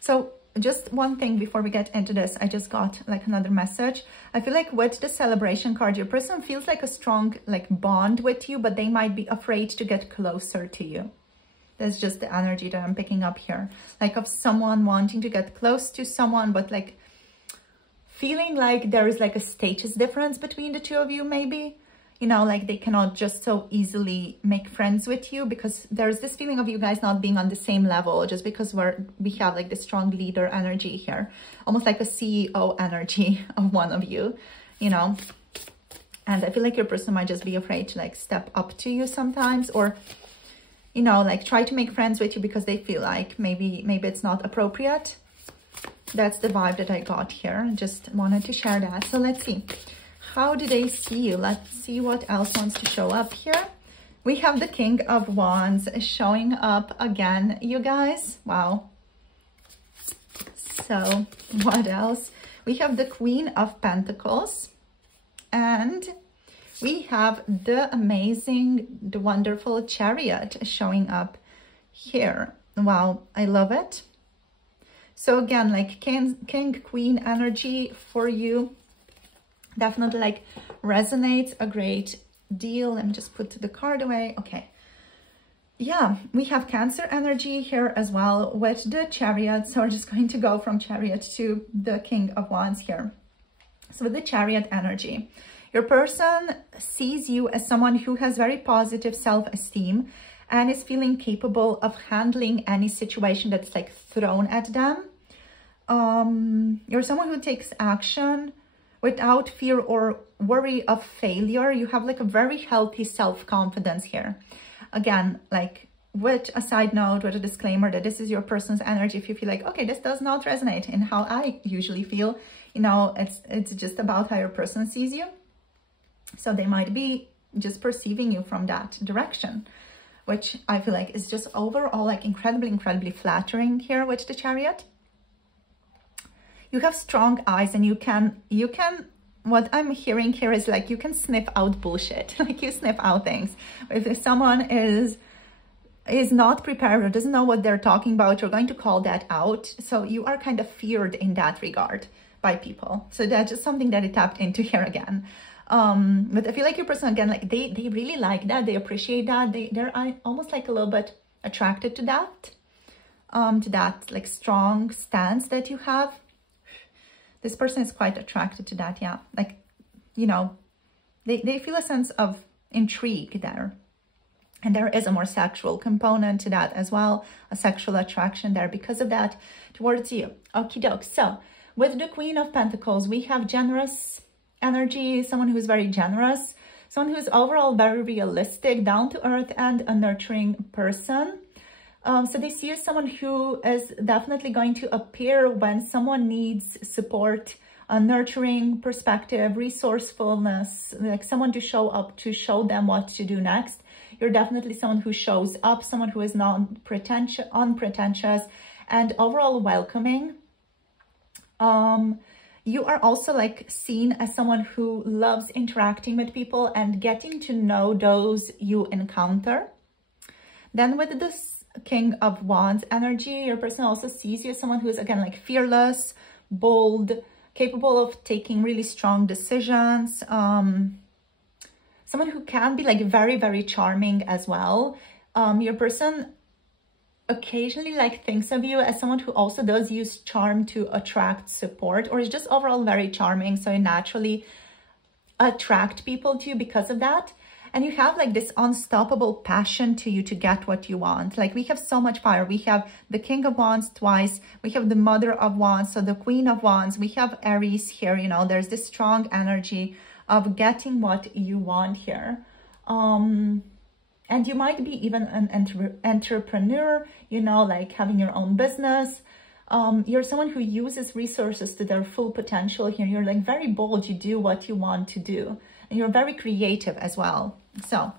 So just one thing before we get into this, I just got like another message. I feel like with the celebration card, your person feels like a strong like bond with you, but they might be afraid to get closer to you. That's just the energy that I'm picking up here. Like of someone wanting to get close to someone, but like feeling like there is like a status difference between the two of you maybe. You know, like they cannot just so easily make friends with you because there's this feeling of you guys not being on the same level just because we have like this strong leader energy here. Almost like a CEO energy of one of you, you know. And I feel like your person might just be afraid to like step up to you sometimes, or, you know, like try to make friends with you because they feel like maybe it's not appropriate. That's the vibe that I got here. Just wanted to share that. So let's see. How do they see you? Let's see what else wants to show up here. We have the King of Wands showing up again, you guys. Wow. So what else? We have the Queen of Pentacles. And we have the amazing, the wonderful Chariot showing up here. Wow, I love it. So again, like king, queen energy for you definitely like resonates a great deal. Let me just put the card away. Okay. Yeah, we have Cancer energy here as well with the Chariot. So we're just going to go from Chariot to the King of Wands here. So with the Chariot energy, your person sees you as someone who has very positive self-esteem and is feeling capable of handling any situation that's like thrown at them. You're someone who takes action without fear or worry of failure. You have like a very healthy self-confidence here. Again, like with a side note, with a disclaimer that this is your person's energy. If you feel like, okay, this does not resonate in how I usually feel, you know, it's just about how your person sees you. So they might be just perceiving you from that direction, which I feel like is just overall like incredibly flattering here with the Chariot. You have strong eyes and you can, what I'm hearing here is like you can sniff out bullshit, like you sniff out things. If someone is not prepared or doesn't know what they're talking about, you're going to call that out. So you are kind of feared in that regard by people. So that's just something that it tapped into here again. But I feel like your person, again, like they really like that. They appreciate that. They're almost like a little bit attracted to that like strong stance that you have. This person is quite attracted to that. Yeah. Like, you know, they feel a sense of intrigue there. And there is a more sexual component to that as well, a sexual attraction there because of that towards you. Okie doke. So with the Queen of Pentacles, we have generous energy, someone who's very generous, someone who's overall very realistic, down to earth, and a nurturing person. So they see you as someone who is definitely going to appear when someone needs support, a nurturing perspective, resourcefulness, like someone to show up, to show them what to do next. You're definitely someone who shows up, someone who is unpretentious, and overall welcoming. You are also like seen as someone who loves interacting with people and getting to know those you encounter. Then with this King of Wands energy, your person also sees you as someone who is, again, like fearless, bold, capable of taking really strong decisions. Someone who can be like very charming as well. Your person occasionally like thinks of you as someone who also does use charm to attract support, or is just overall very charming. So you naturally attract people to you because of that. And you have like this unstoppable passion to you to get what you want. Like we have so much fire. We have the King of Wands twice. We have the Mother of Wands. So the Queen of Wands. We have Aries here. You know, there's this strong energy of getting what you want here. And you might be even an entrepreneur, you know, like having your own business. You're someone who uses resources to their full potential here. You're like very bold. You do what you want to do. And you're very creative as well. So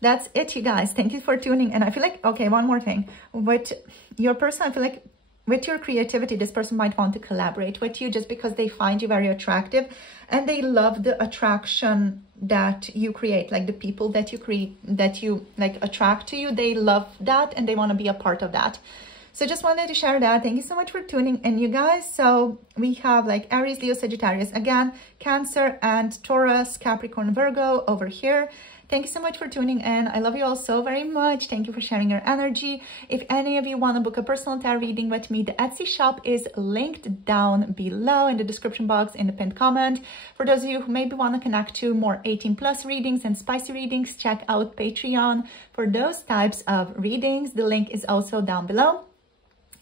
that's it, you guys. Thank you for tuning in. I feel like, okay, one more thing. With your person, I feel like with your creativity, this person might want to collaborate with you just because they find you very attractive and they love the attraction that you create, like the people that you create, that you like attract to you. They love that and they want to be a part of that. So just wanted to share that. Thank you so much for tuning in, you guys. So we have like Aries, Leo, Sagittarius, again, Cancer and Taurus, Capricorn, Virgo over here. Thank you so much for tuning in. I love you all so very much. Thank you for sharing your energy. If any of you want to book a personal tarot reading with me, the Etsy shop is linked down below in the description box in the pinned comment. For those of you who maybe want to connect to more 18+ readings and spicy readings, check out Patreon for those types of readings. The link is also down below.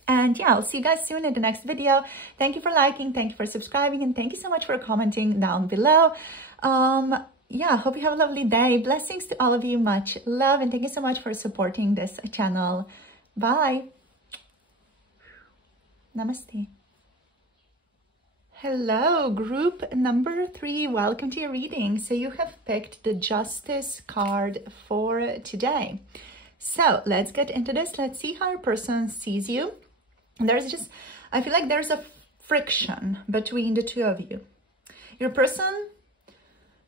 And yeah, I'll see you guys soon in the next video. Thank you for liking, thank you for subscribing, and thank you so much for commenting down below. Yeah, hope you have a lovely day. Blessings to all of you. Much love, and thank you so much for supporting this channel. Bye. Namaste. Hello, group number 3. Welcome to your reading. So you have picked the Justice card for today. So let's get into this. Let's see how your person sees you. There's just, I feel like there's a friction between the two of you. Your person,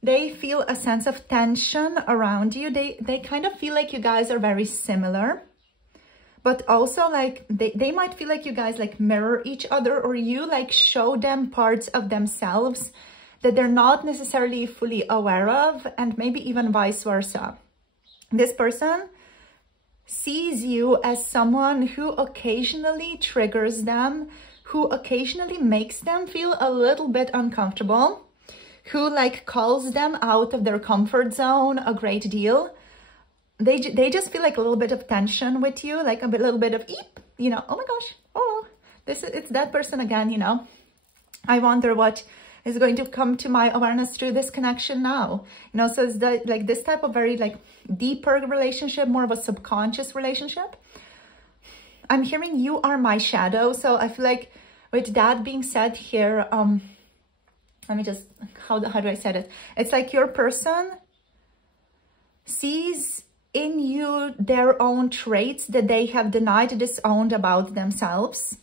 they feel a sense of tension around you. They kind of feel like you guys are very similar, but also like they might feel like you guys like mirror each other, or you like show them parts of themselves that they're not necessarily fully aware of, and maybe even vice versa. This person sees you as someone who occasionally triggers them, who occasionally makes them feel a little bit uncomfortable, who like calls them out of their comfort zone a great deal. They just feel like a little bit of tension with you, like a little bit of eep, you know, oh my gosh, oh, it's that person again, you know. I wonder what is going to come to my awareness through this connection now, you know. So it's like this type of very like deeper relationship, more of a subconscious relationship. I'm hearing you are my shadow. So I feel like with that being said here, let me just, how do I say it? It's like your person sees in you their own traits that they have denied, disowned about themselves,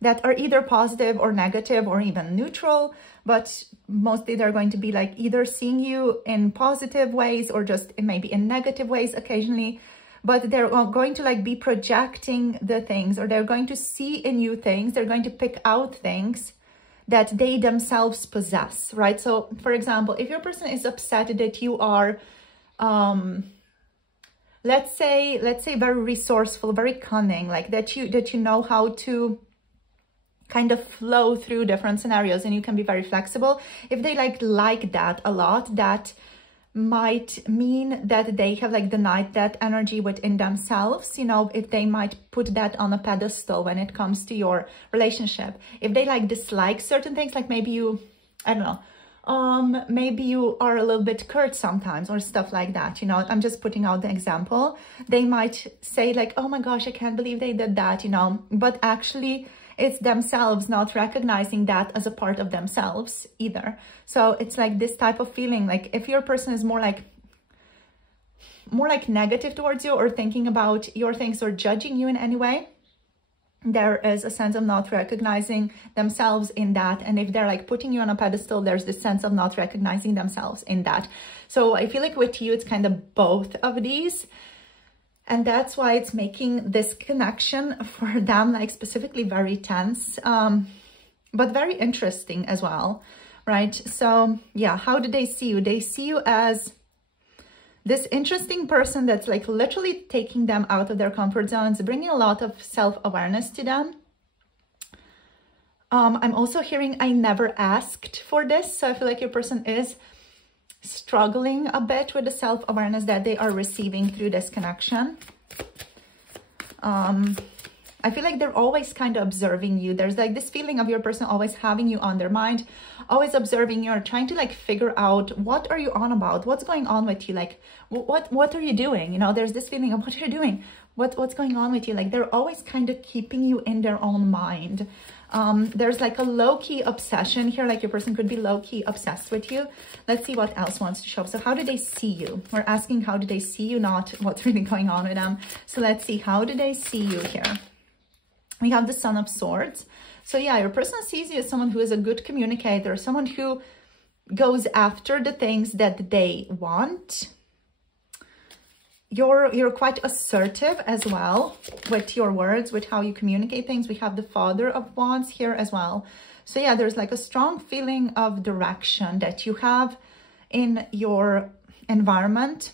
that are either positive or negative or even neutral, but mostly they're going to be like either seeing you in positive ways or just maybe in negative ways occasionally, but they're going to like be projecting the things, or they're going to see in you things, they're going to pick out things that they themselves possess, right? So for example, if your person is upset that you are, let's say very resourceful, very cunning, like that you know how to kind of flow through different scenarios and you can be very flexible. If they like that a lot, that might mean that they have like denied that energy within themselves. You know, if they might put that on a pedestal when it comes to your relationship. If they like dislike certain things, like maybe you, I don't know, maybe you are a little bit curt sometimes or stuff like that, you know. I'm just putting out the example. They might say like, oh my gosh, I can't believe they did that, you know, but actually it's themselves not recognizing that as a part of themselves either. So it's like this type of feeling, like if your person is more like negative towards you, or thinking about your things, or judging you in any way, there is a sense of not recognizing themselves in that. And if they're like putting you on a pedestal, there's this sense of not recognizing themselves in that. So I feel like with you, it's kind of both of these. And that's why it's making this connection for them like specifically very tense, but very interesting as well, right? So yeah, how do they see you? They see you as this interesting person that's like literally taking them out of their comfort zones, bringing a lot of self-awareness to them. I'm also hearing, I never asked for this. So I feel like your person is struggling a bit with the self-awareness that they are receiving through this connection. I feel like they're always kind of observing you. There's like this feeling of your person always having you on their mind, always observing you, or trying to like figure out what are you on about, what's going on with you, like what are you doing, you know. There's this feeling of what are you doing, what's going on with you. Like they're always kind of keeping you in their own mind. There's like a low-key obsession here, like your person could be low-key obsessed with you. Let's see what else wants to show. So how do they see you? We're asking how do they see you, not what's really going on with them. So let's see, how do they see you here? We have the Son of Swords. So yeah, your person sees you as someone who is a good communicator, someone who goes after the things that they want. You're quite assertive as well with your words, with how you communicate things. We have the Father of Wands here as well. So yeah, there's like a strong feeling of direction that you have in your environment.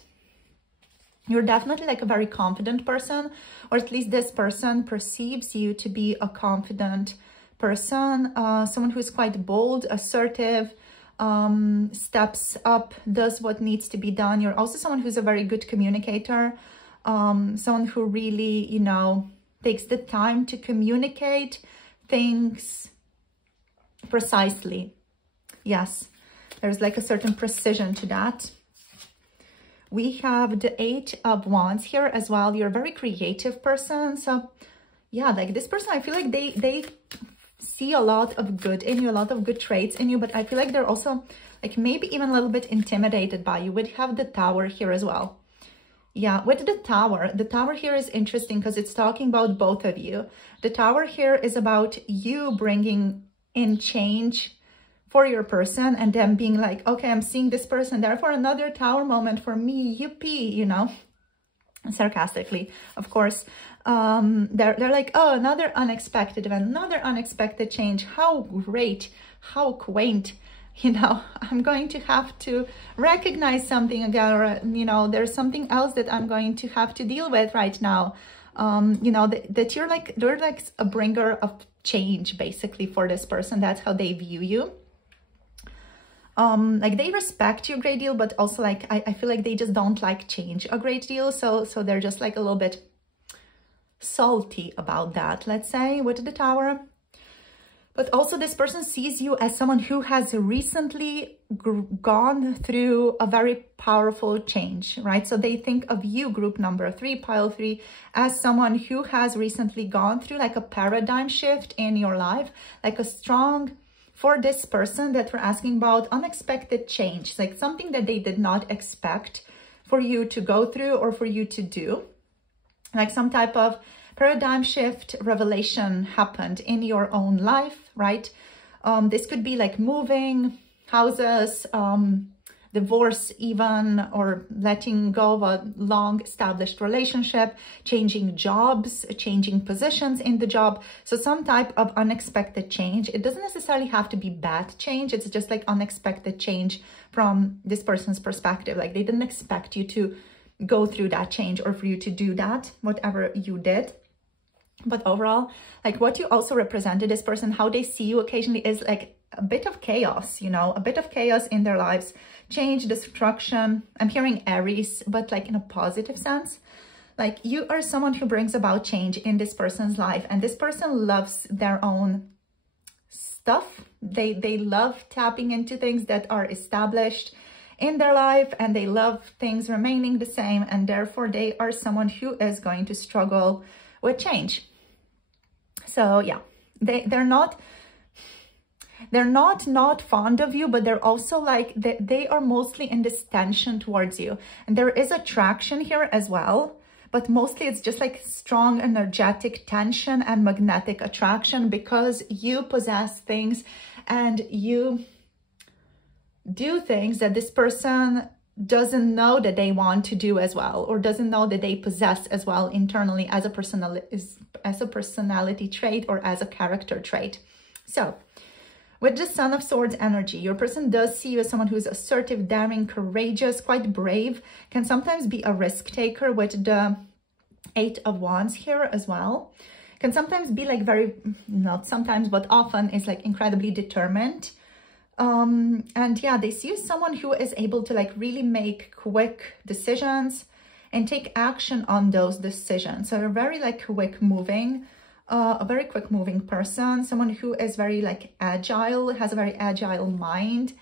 You're definitely like a very confident person, or at least this person perceives you to be a confident person, someone who's quite bold, assertive, steps up, does what needs to be done. You're also someone who's a very good communicator, someone who really, you know, takes the time to communicate things precisely. Yes, there's like a certain precision to that. We have the Eight of Wands here as well. You're a very creative person. So yeah, like this person, I feel like they see a lot of good in you, a lot of good traits in you, but I feel like they're also like maybe even a little bit intimidated by you. We have the Tower here as well. Yeah, with the Tower here is interesting because it's talking about both of you. The Tower here is about you bringing in change for your person, and them being like, okay, I'm seeing this person, therefore another Tower moment for me, yippee, you know. sarcastically, of course. They're like, oh, another unexpected event, another unexpected change. How great, how quaint. You know, I'm going to have to recognize something again, or, you know, there's something else that I'm going to have to deal with right now. You know, that you're like a bringer of change, basically, for this person. That's how they view you. Like, they respect you a great deal, but also, like, I feel like they just don't like change a great deal. So they're just like a little bit salty about that, let's say, with the Tower. But also, this person sees you as someone who has recently gone through a very powerful change, right? So they think of you, group number 3, pile 3, as someone who has recently gone through like a paradigm shift in your life, like a strong, for this person that we're asking about, unexpected change, like something that they did not expect for you to go through or for you to do, like some type of paradigm shift, revelation happened in your own life, right? This could be like moving houses, divorce even, or letting go of a long established relationship, changing jobs, changing positions in the job. So some type of unexpected change. It doesn't necessarily have to be bad change. It's just like unexpected change from this person's perspective. Like, they didn't expect you to go through that change or for you to do that, whatever you did. But overall, like, what you also represent to this person, how they see you occasionally, is like a bit of chaos, you know, a bit of chaos in their lives, change, destruction. I'm hearing Aries, but like in a positive sense. Like, you are someone who brings about change in this person's life, and this person loves their own stuff. They love tapping into things that are established in their life, and they love things remaining the same, and therefore they are someone who is going to struggle with change. So yeah, they're not fond of you, but they're also like, they are mostly in this tension towards you, and there is attraction here as well, but mostly it's just like strong energetic tension and magnetic attraction, because you possess things and you do things that this person doesn't know that they want to do as well, or doesn't know that they possess as well internally as a personality trait or as a character trait. So with the Son of Swords energy, your person does see you as someone who's assertive, daring, courageous, quite brave, can sometimes be a risk taker with the 8 of Wands here as well. Can sometimes be like very, not sometimes, but often is like incredibly determined. And yeah, they see you as someone who is able to like really make quick decisions and take action on those decisions. So they're very like quick moving, a very quick moving person, someone who is very like agile, has a very agile mind,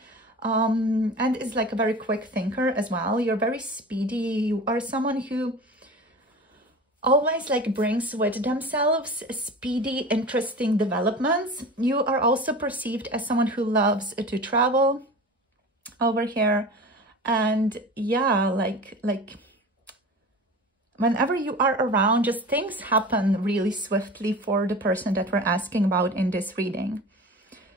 and is like a very quick thinker as well. You're very speedy. You are someone who always like brings with themselves speedy, interesting developments. You are also perceived as someone who loves to travel over here. And yeah, like whenever you are around, just things happen really swiftly for the person that we're asking about in this reading.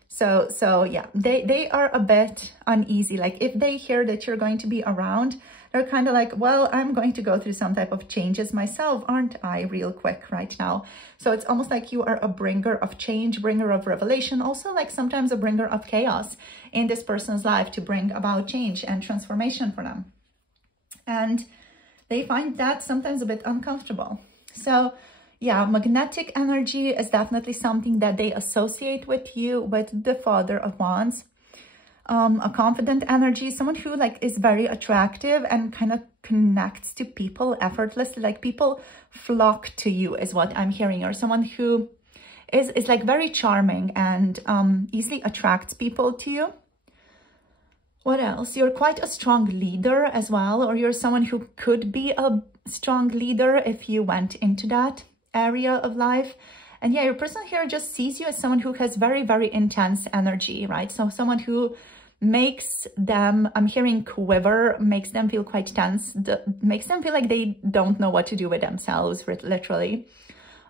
So yeah, they are a bit uneasy. Like, if they hear that you're going to be around, they're kind of like, well, I'm going to go through some type of changes myself, aren't I, real quick right now? So it's almost like you are a bringer of change, bringer of revelation, also like sometimes a bringer of chaos in this person's life to bring about change and transformation for them. And they find that sometimes a bit uncomfortable. So yeah, magnetic energy is definitely something that they associate with you, with the Father of Wands. A confident energy, someone who like is very attractive and kind of connects to people effortlessly, like people flock to you is what I'm hearing, or someone who is like very charming and easily attracts people to you. What else? You're quite a strong leader as well, or you're someone who could be a strong leader if you went into that area of life. And yeah, your person here just sees you as someone who has very, very intense energy, right? So someone who makes them, I'm hearing quiver, makes them feel quite tense, makes them feel like they don't know what to do with themselves, literally.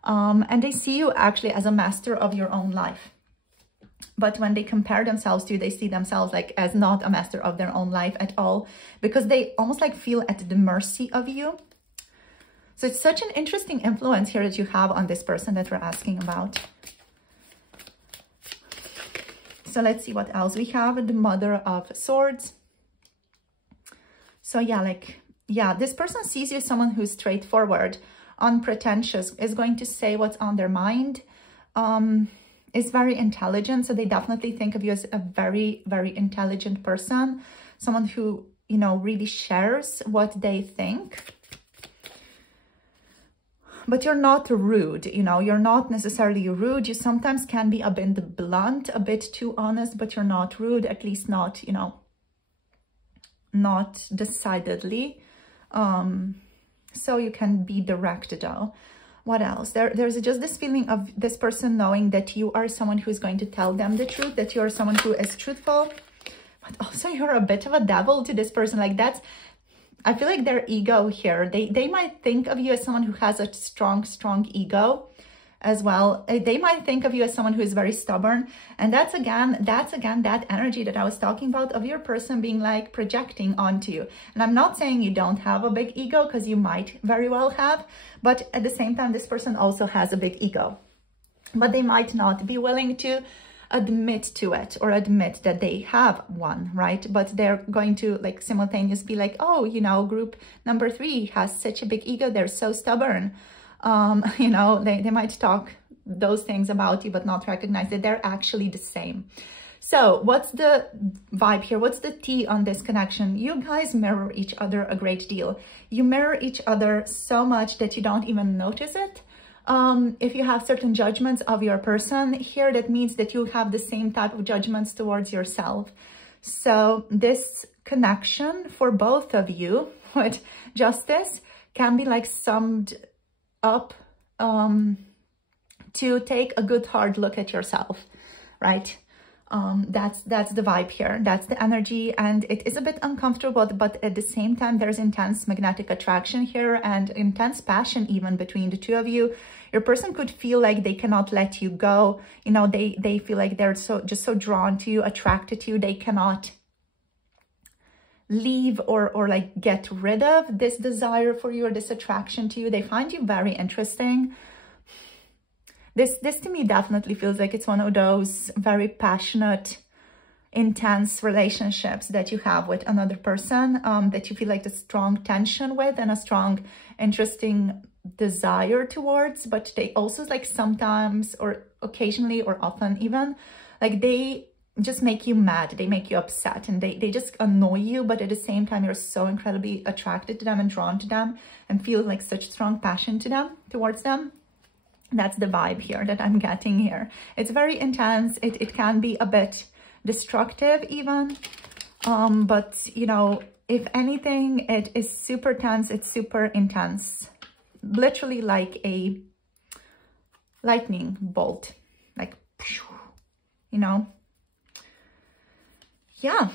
And they see you actually as a master of your own life. But when they compare themselves to you, they see themselves like as not a master of their own life at all, because they almost like feel at the mercy of you. So it's such an interesting influence here that you have on this person that we're asking about. So let's see what else. We have the Mother of Swords. So yeah, this person sees you as someone who's straightforward, unpretentious, is going to say what's on their mind, is very intelligent. So they definitely think of you as a very, very intelligent person, someone who, you know, really shares what they think. But you're not rude, you know, you're not necessarily rude. You sometimes can be a bit blunt, a bit too honest, but you're not rude, at least not, you know, not decidedly. So you can be direct though. What else? There's just this feeling of this person knowing that you are someone who's going to tell them the truth, that you're someone who is truthful, but also you're a bit of a devil to this person. Like that's, I feel like their ego here, they might think of you as someone who has a strong ego as well. They might think of you as someone who is very stubborn. And that's again that energy that I was talking about of your person being like projecting onto you. And I'm not saying you don't have a big ego, because you might very well have, but at the same time, this person also has a big ego, but they might not be willing to admit to it or admit that they have one, right? But they're going to like simultaneously be like, oh, you know, group number 3 has such a big ego, they're so stubborn. You know, they might talk those things about you, but not recognize that they're actually the same. So what's the vibe here? What's the tea on this connection? You guys mirror each other a great deal. You mirror each other so much that you don't even notice it. If you have certain judgments of your person here, that means that you have the same type of judgments towards yourself. So this connection for both of you with justice can be like summed up to take a good hard look at yourself, right? That's the vibe here. That's the energy, and it is a bit uncomfortable, but at the same time, there's intense magnetic attraction here and intense passion even between the two of you. Your person could feel like they cannot let you go. You know, they feel like they're just so drawn to you, attracted to you. They cannot leave or like get rid of this desire for you or this attraction to you. They find you very interesting. This to me definitely feels like it's one of those very passionate, intense relationships that you have with another person, that you feel like the strong tension with and a strong, interesting desire towards, but they also like sometimes or occasionally or often even, like they just make you mad, they make you upset, and they just annoy you, but at the same time you're so incredibly attracted to them and drawn to them and feel like such strong passion towards them. That's the vibe here that I'm getting here. It's very intense. It can be a bit destructive even, but you know, if anything, it is super tense. It's super intense, literally like a lightning bolt, like, you know. Yeah,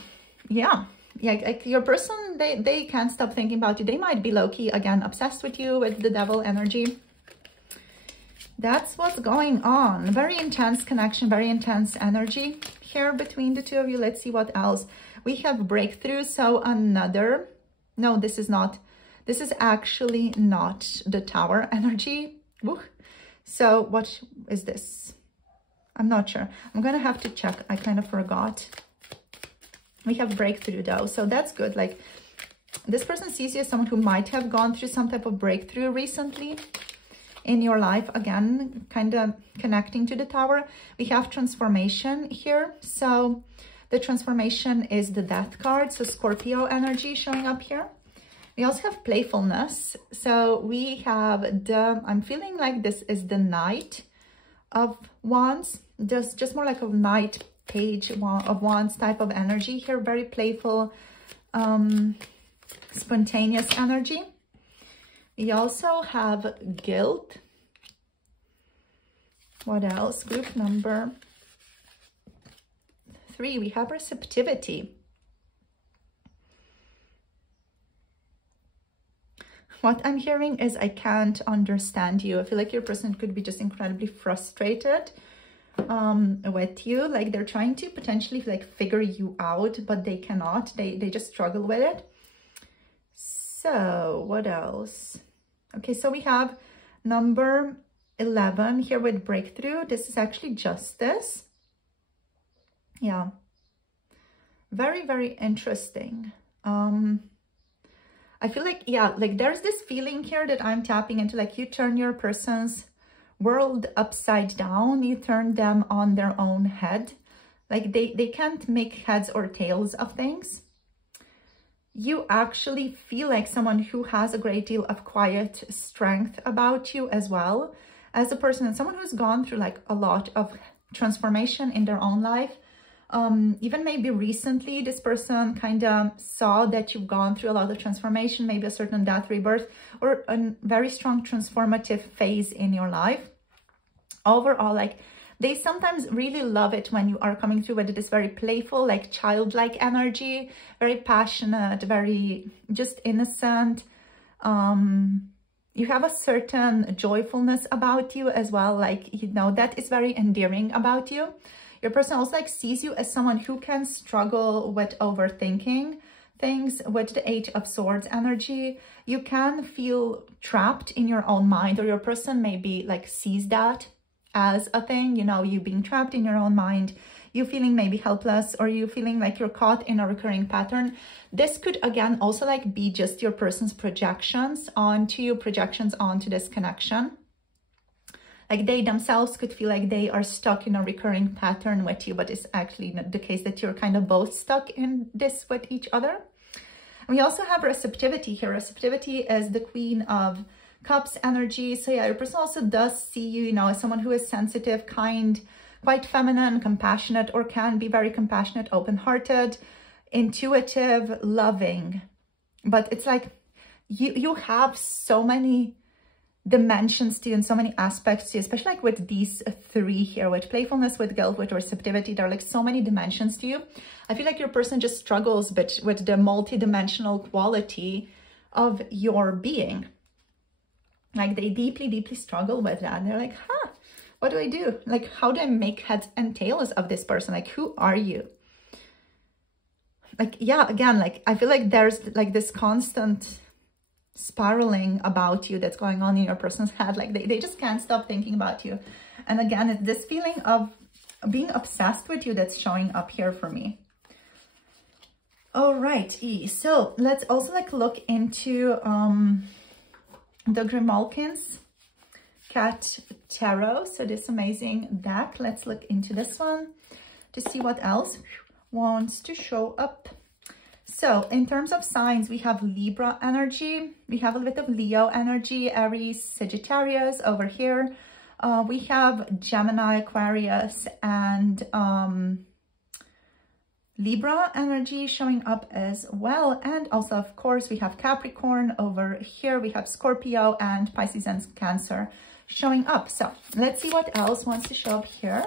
like your person, they can't stop thinking about you. They might be low-key, again, obsessed with you, with the devil energy. That's what's going on. Very intense connection, very intense energy here between the two of you. Let's see what else. We have breakthrough. So another, no, this is not, this is actually not the Tower energy. Woo. So what is this? I'm not sure. I'm going to have to check. I kind of forgot. We have breakthrough though. So that's good. Like this person sees you as someone who might have gone through some type of breakthrough recently in your life. Again, kind of connecting to the Tower. We have transformation here. So the transformation is the Death card. So Scorpio energy showing up here. We also have playfulness. So we have the, I'm feeling like this is the Knight of Wands. Just more like a Knight Page of Wands type of energy here. Very playful, spontaneous energy. We also have guilt. What else? Group number 3, we have receptivity. What I'm hearing is I can't understand you. I feel like your person could be just incredibly frustrated with you. Like they're trying to potentially like figure you out, but they cannot. They just struggle with it. So what else? Okay, so we have number 11 here with breakthrough. This is actually justice. Yeah. Very, very interesting. I feel like, yeah, like there's this feeling here that I'm tapping into, like you turn your person's world upside down. You turn them on their own head. Like they can't make heads or tails of things. You actually feel like someone who has a great deal of quiet strength about you as well as a person, and someone who's gone through like a lot of transformation in their own life. Even maybe recently, this person kind of saw that you've gone through a lot of transformation, maybe a certain death, rebirth, or a very strong transformative phase in your life. Overall, like they sometimes really love it when you are coming through with this very playful, like childlike energy, very passionate, very just innocent. You have a certain joyfulness about you as well. Like, you know, that is very endearing about you. Your person also like sees you as someone who can struggle with overthinking things. With the Eight of Swords energy, you can feel trapped in your own mind, or your person maybe like sees that as a thing, you know, you being trapped in your own mind, you feeling maybe helpless, or you feeling like you're caught in a recurring pattern. This could again also like be just your person's projections onto you, projections onto this connection. Like they themselves could feel like they are stuck in a recurring pattern with you, but it's actually not the case, that you're kind of both stuck in this with each other. We also have receptivity here. Receptivity is the Queen of Cups energy. So yeah, your person also does see you, you know, as someone who is sensitive, kind, quite feminine, compassionate, or can be very compassionate, open-hearted, intuitive, loving. But it's like you have so many dimensions to you and so many aspects to you, especially like with these three here, with playfulness, with guilt, with receptivity. There are like so many dimensions to you. I feel like your person just struggles but with the multi-dimensional quality of your being. Like they deeply, deeply struggle with that. And they're like, huh, what do I do? Like, how do I make heads and tails of this person? Like, who are you? Like, yeah, again, like, I feel like there's like this constant spiraling about you that's going on in your person's head. Like they just can't stop thinking about you. And again, it's this feeling of being obsessed with you that's showing up here for me. All right, so let's also like look into the Grimalkin's Cat Tarot. So this amazing deck. Let's look into this one to see what else wants to show up. So in terms of signs, we have Libra energy, we have a little bit of Leo energy, Aries, Sagittarius over here. We have Gemini, Aquarius, and Libra energy showing up as well. And also, of course, we have Capricorn over here. We have Scorpio and Pisces and Cancer showing up. So let's see what else wants to show up here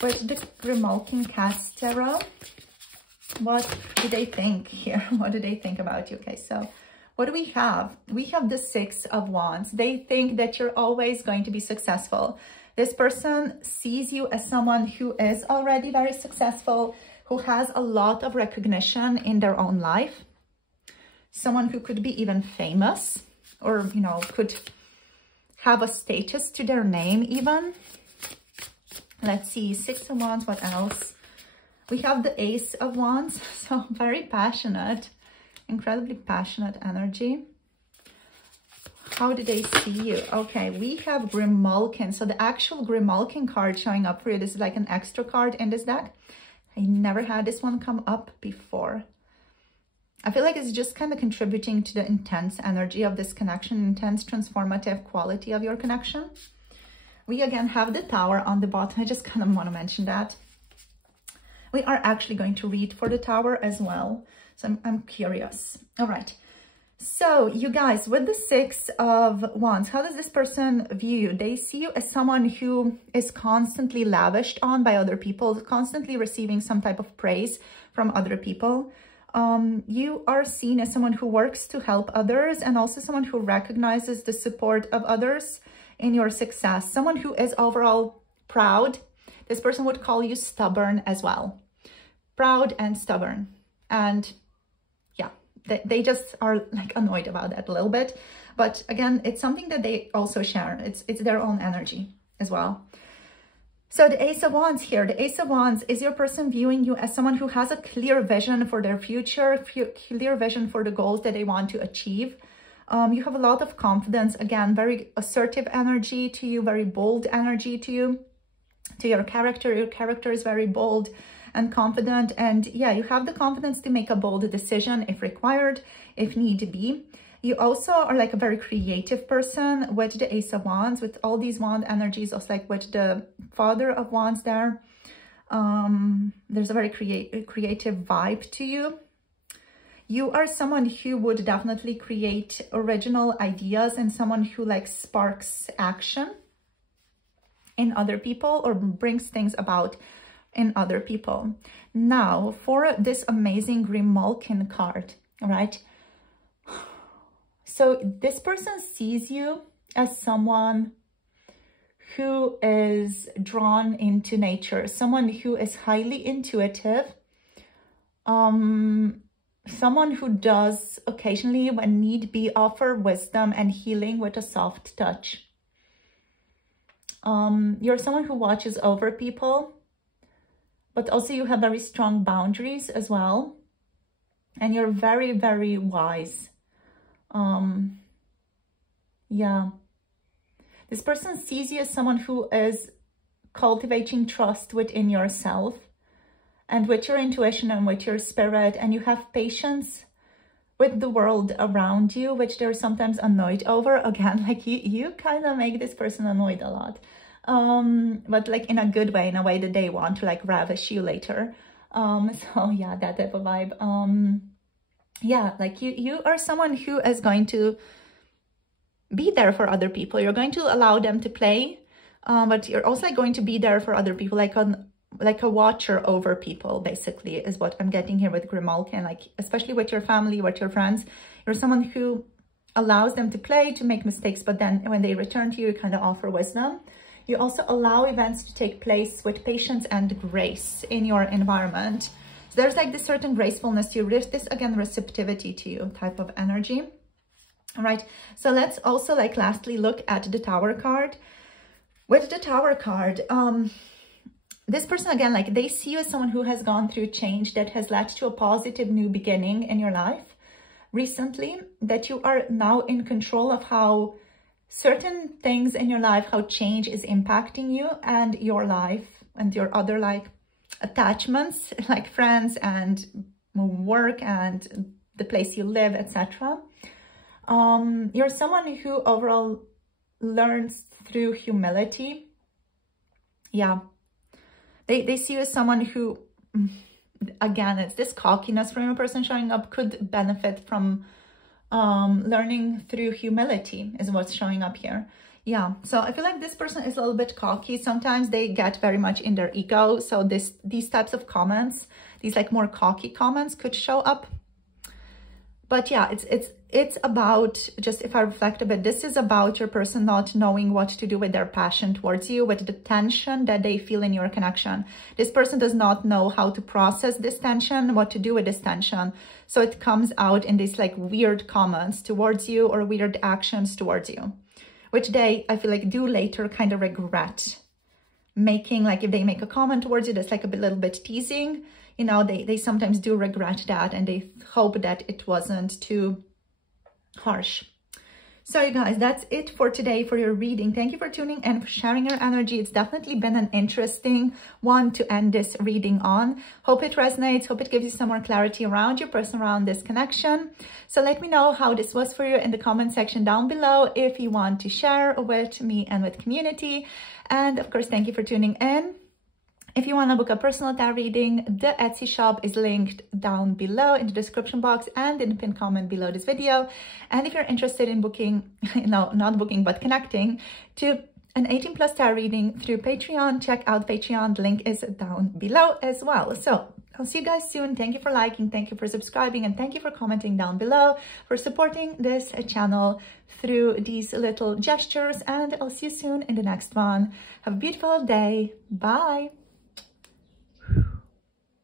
with the Grimalkin Cat Tarot. What do they think here? What do they think about you? Okay, so what do we have? We have the Six of Wands. They think that you're always going to be successful. This person sees you as someone who is already very successful, who has a lot of recognition in their own life. Someone who could be even famous, or, you know, could have a status to their name even. Let's see, Six of Wands, what else? We have the Ace of Wands, so very passionate, incredibly passionate energy. How do they see you? Okay, we have Grimalkin. So the actual Grimalkin card showing up for you. This is like an extra card in this deck. I never had this one come up before. I feel like it's just kind of contributing to the intense energy of this connection, intense transformative quality of your connection. We again have the Tower on the bottom. I just kind of want to mention that. We are actually going to read for the Tower as well. So I'm curious. All right. So you guys, with the Six of Wands, how does this person view you? They see you as someone who is constantly lavished on by other people, constantly receiving some type of praise from other people. You are seen as someone who works to help others, and also someone who recognizes the support of others in your success. Someone who is overall proud. This person would call you stubborn as well. Proud and stubborn. And yeah, they just are like annoyed about that a little bit. But again, it's something that they also share. It's their own energy as well. So the Ace of Wands here, the Ace of Wands is your person viewing you as someone who has a clear vision for their future, clear vision for the goals that they want to achieve. You have a lot of confidence, again, very assertive energy to you, very bold energy to you, to your character. Your character is very bold and confident. And yeah, you have the confidence to make a bold decision if required, if need be. You also are like a very creative person with the Ace of Wands, with all these wand energies, also like with the Father of Wands there. There's a very creative vibe to you. You are someone who would definitely create original ideas and someone who like sparks action in other people or brings things about in other people. Now, for this amazing Grimalkin card, all right? So this person sees you as someone who is drawn into nature, someone who is highly intuitive, someone who does occasionally, when need be, offer wisdom and healing with a soft touch. You're someone who watches over people, but also you have very strong boundaries as well. And you're very, very wise. Yeah, this person sees you as someone who is cultivating trust within yourself and with your intuition and with your spirit, and you have patience with the world around you, which they're sometimes annoyed over. Again, like you kind of make this person annoyed a lot, but like in a good way, in a way that they want to like ravish you later. So yeah, that type of vibe. Yeah, like you are someone who is going to be there for other people. You're going to allow them to play, but you're also going to be there for other people, like a watcher over people, basically, is what I'm getting here with Grimalkin. Like, especially with your family, with your friends, you're someone who allows them to play, to make mistakes, but then when they return to you, you kind of offer wisdom. You also allow events to take place with patience and grace in your environment. So there's like this certain gracefulness to you, this again, receptivity to you type of energy. All right, so let's also like lastly look at the Tower card. With the Tower card, this person again, like they see you as someone who has gone through change that has led to a positive new beginning in your life recently, that you are now in control of how certain things in your life, how change is impacting you and your life and your other like attachments, like friends and work and the place you live, etc. You're someone who overall learns through humility. Yeah, they see you as someone who, again, it's this cockiness from a person showing up, could benefit from learning through humility is what's showing up here. Yeah, so I feel like this person is a little bit cocky. Sometimes they get very much in their ego. So these types of comments, these like more cocky comments could show up. But yeah, it's about, just if I reflect a bit, this is about your person not knowing what to do with their passion towards you, with the tension that they feel in your connection. This person does not know how to process this tension, what to do with this tension. So it comes out in these like weird comments towards you or weird actions towards you, which they, I feel like, do later kind of regret making. Like if they make a comment towards you that's like a little bit teasing, you know, they sometimes do regret that, and they hope that it wasn't too harsh. So you guys, that's it for today for your reading. Thank you for tuning in, for sharing your energy. It's definitely been an interesting one to end this reading on. Hope it resonates. Hope it gives you some more clarity around your person, around this connection. So let me know how this was for you in the comment section down below if you want to share with me and with community. And of course, thank you for tuning in. If you want to book a personal tarot reading, the Etsy shop is linked down below in the description box and in the pinned comment below this video. And if you're interested in booking, no, not booking, but connecting to an 18+ tarot reading through Patreon, check out Patreon. The link is down below as well. So I'll see you guys soon. Thank you for liking, thank you for subscribing, and thank you for commenting down below, for supporting this channel through these little gestures. And I'll see you soon in the next one. Have a beautiful day. Bye.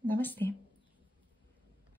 Namaste.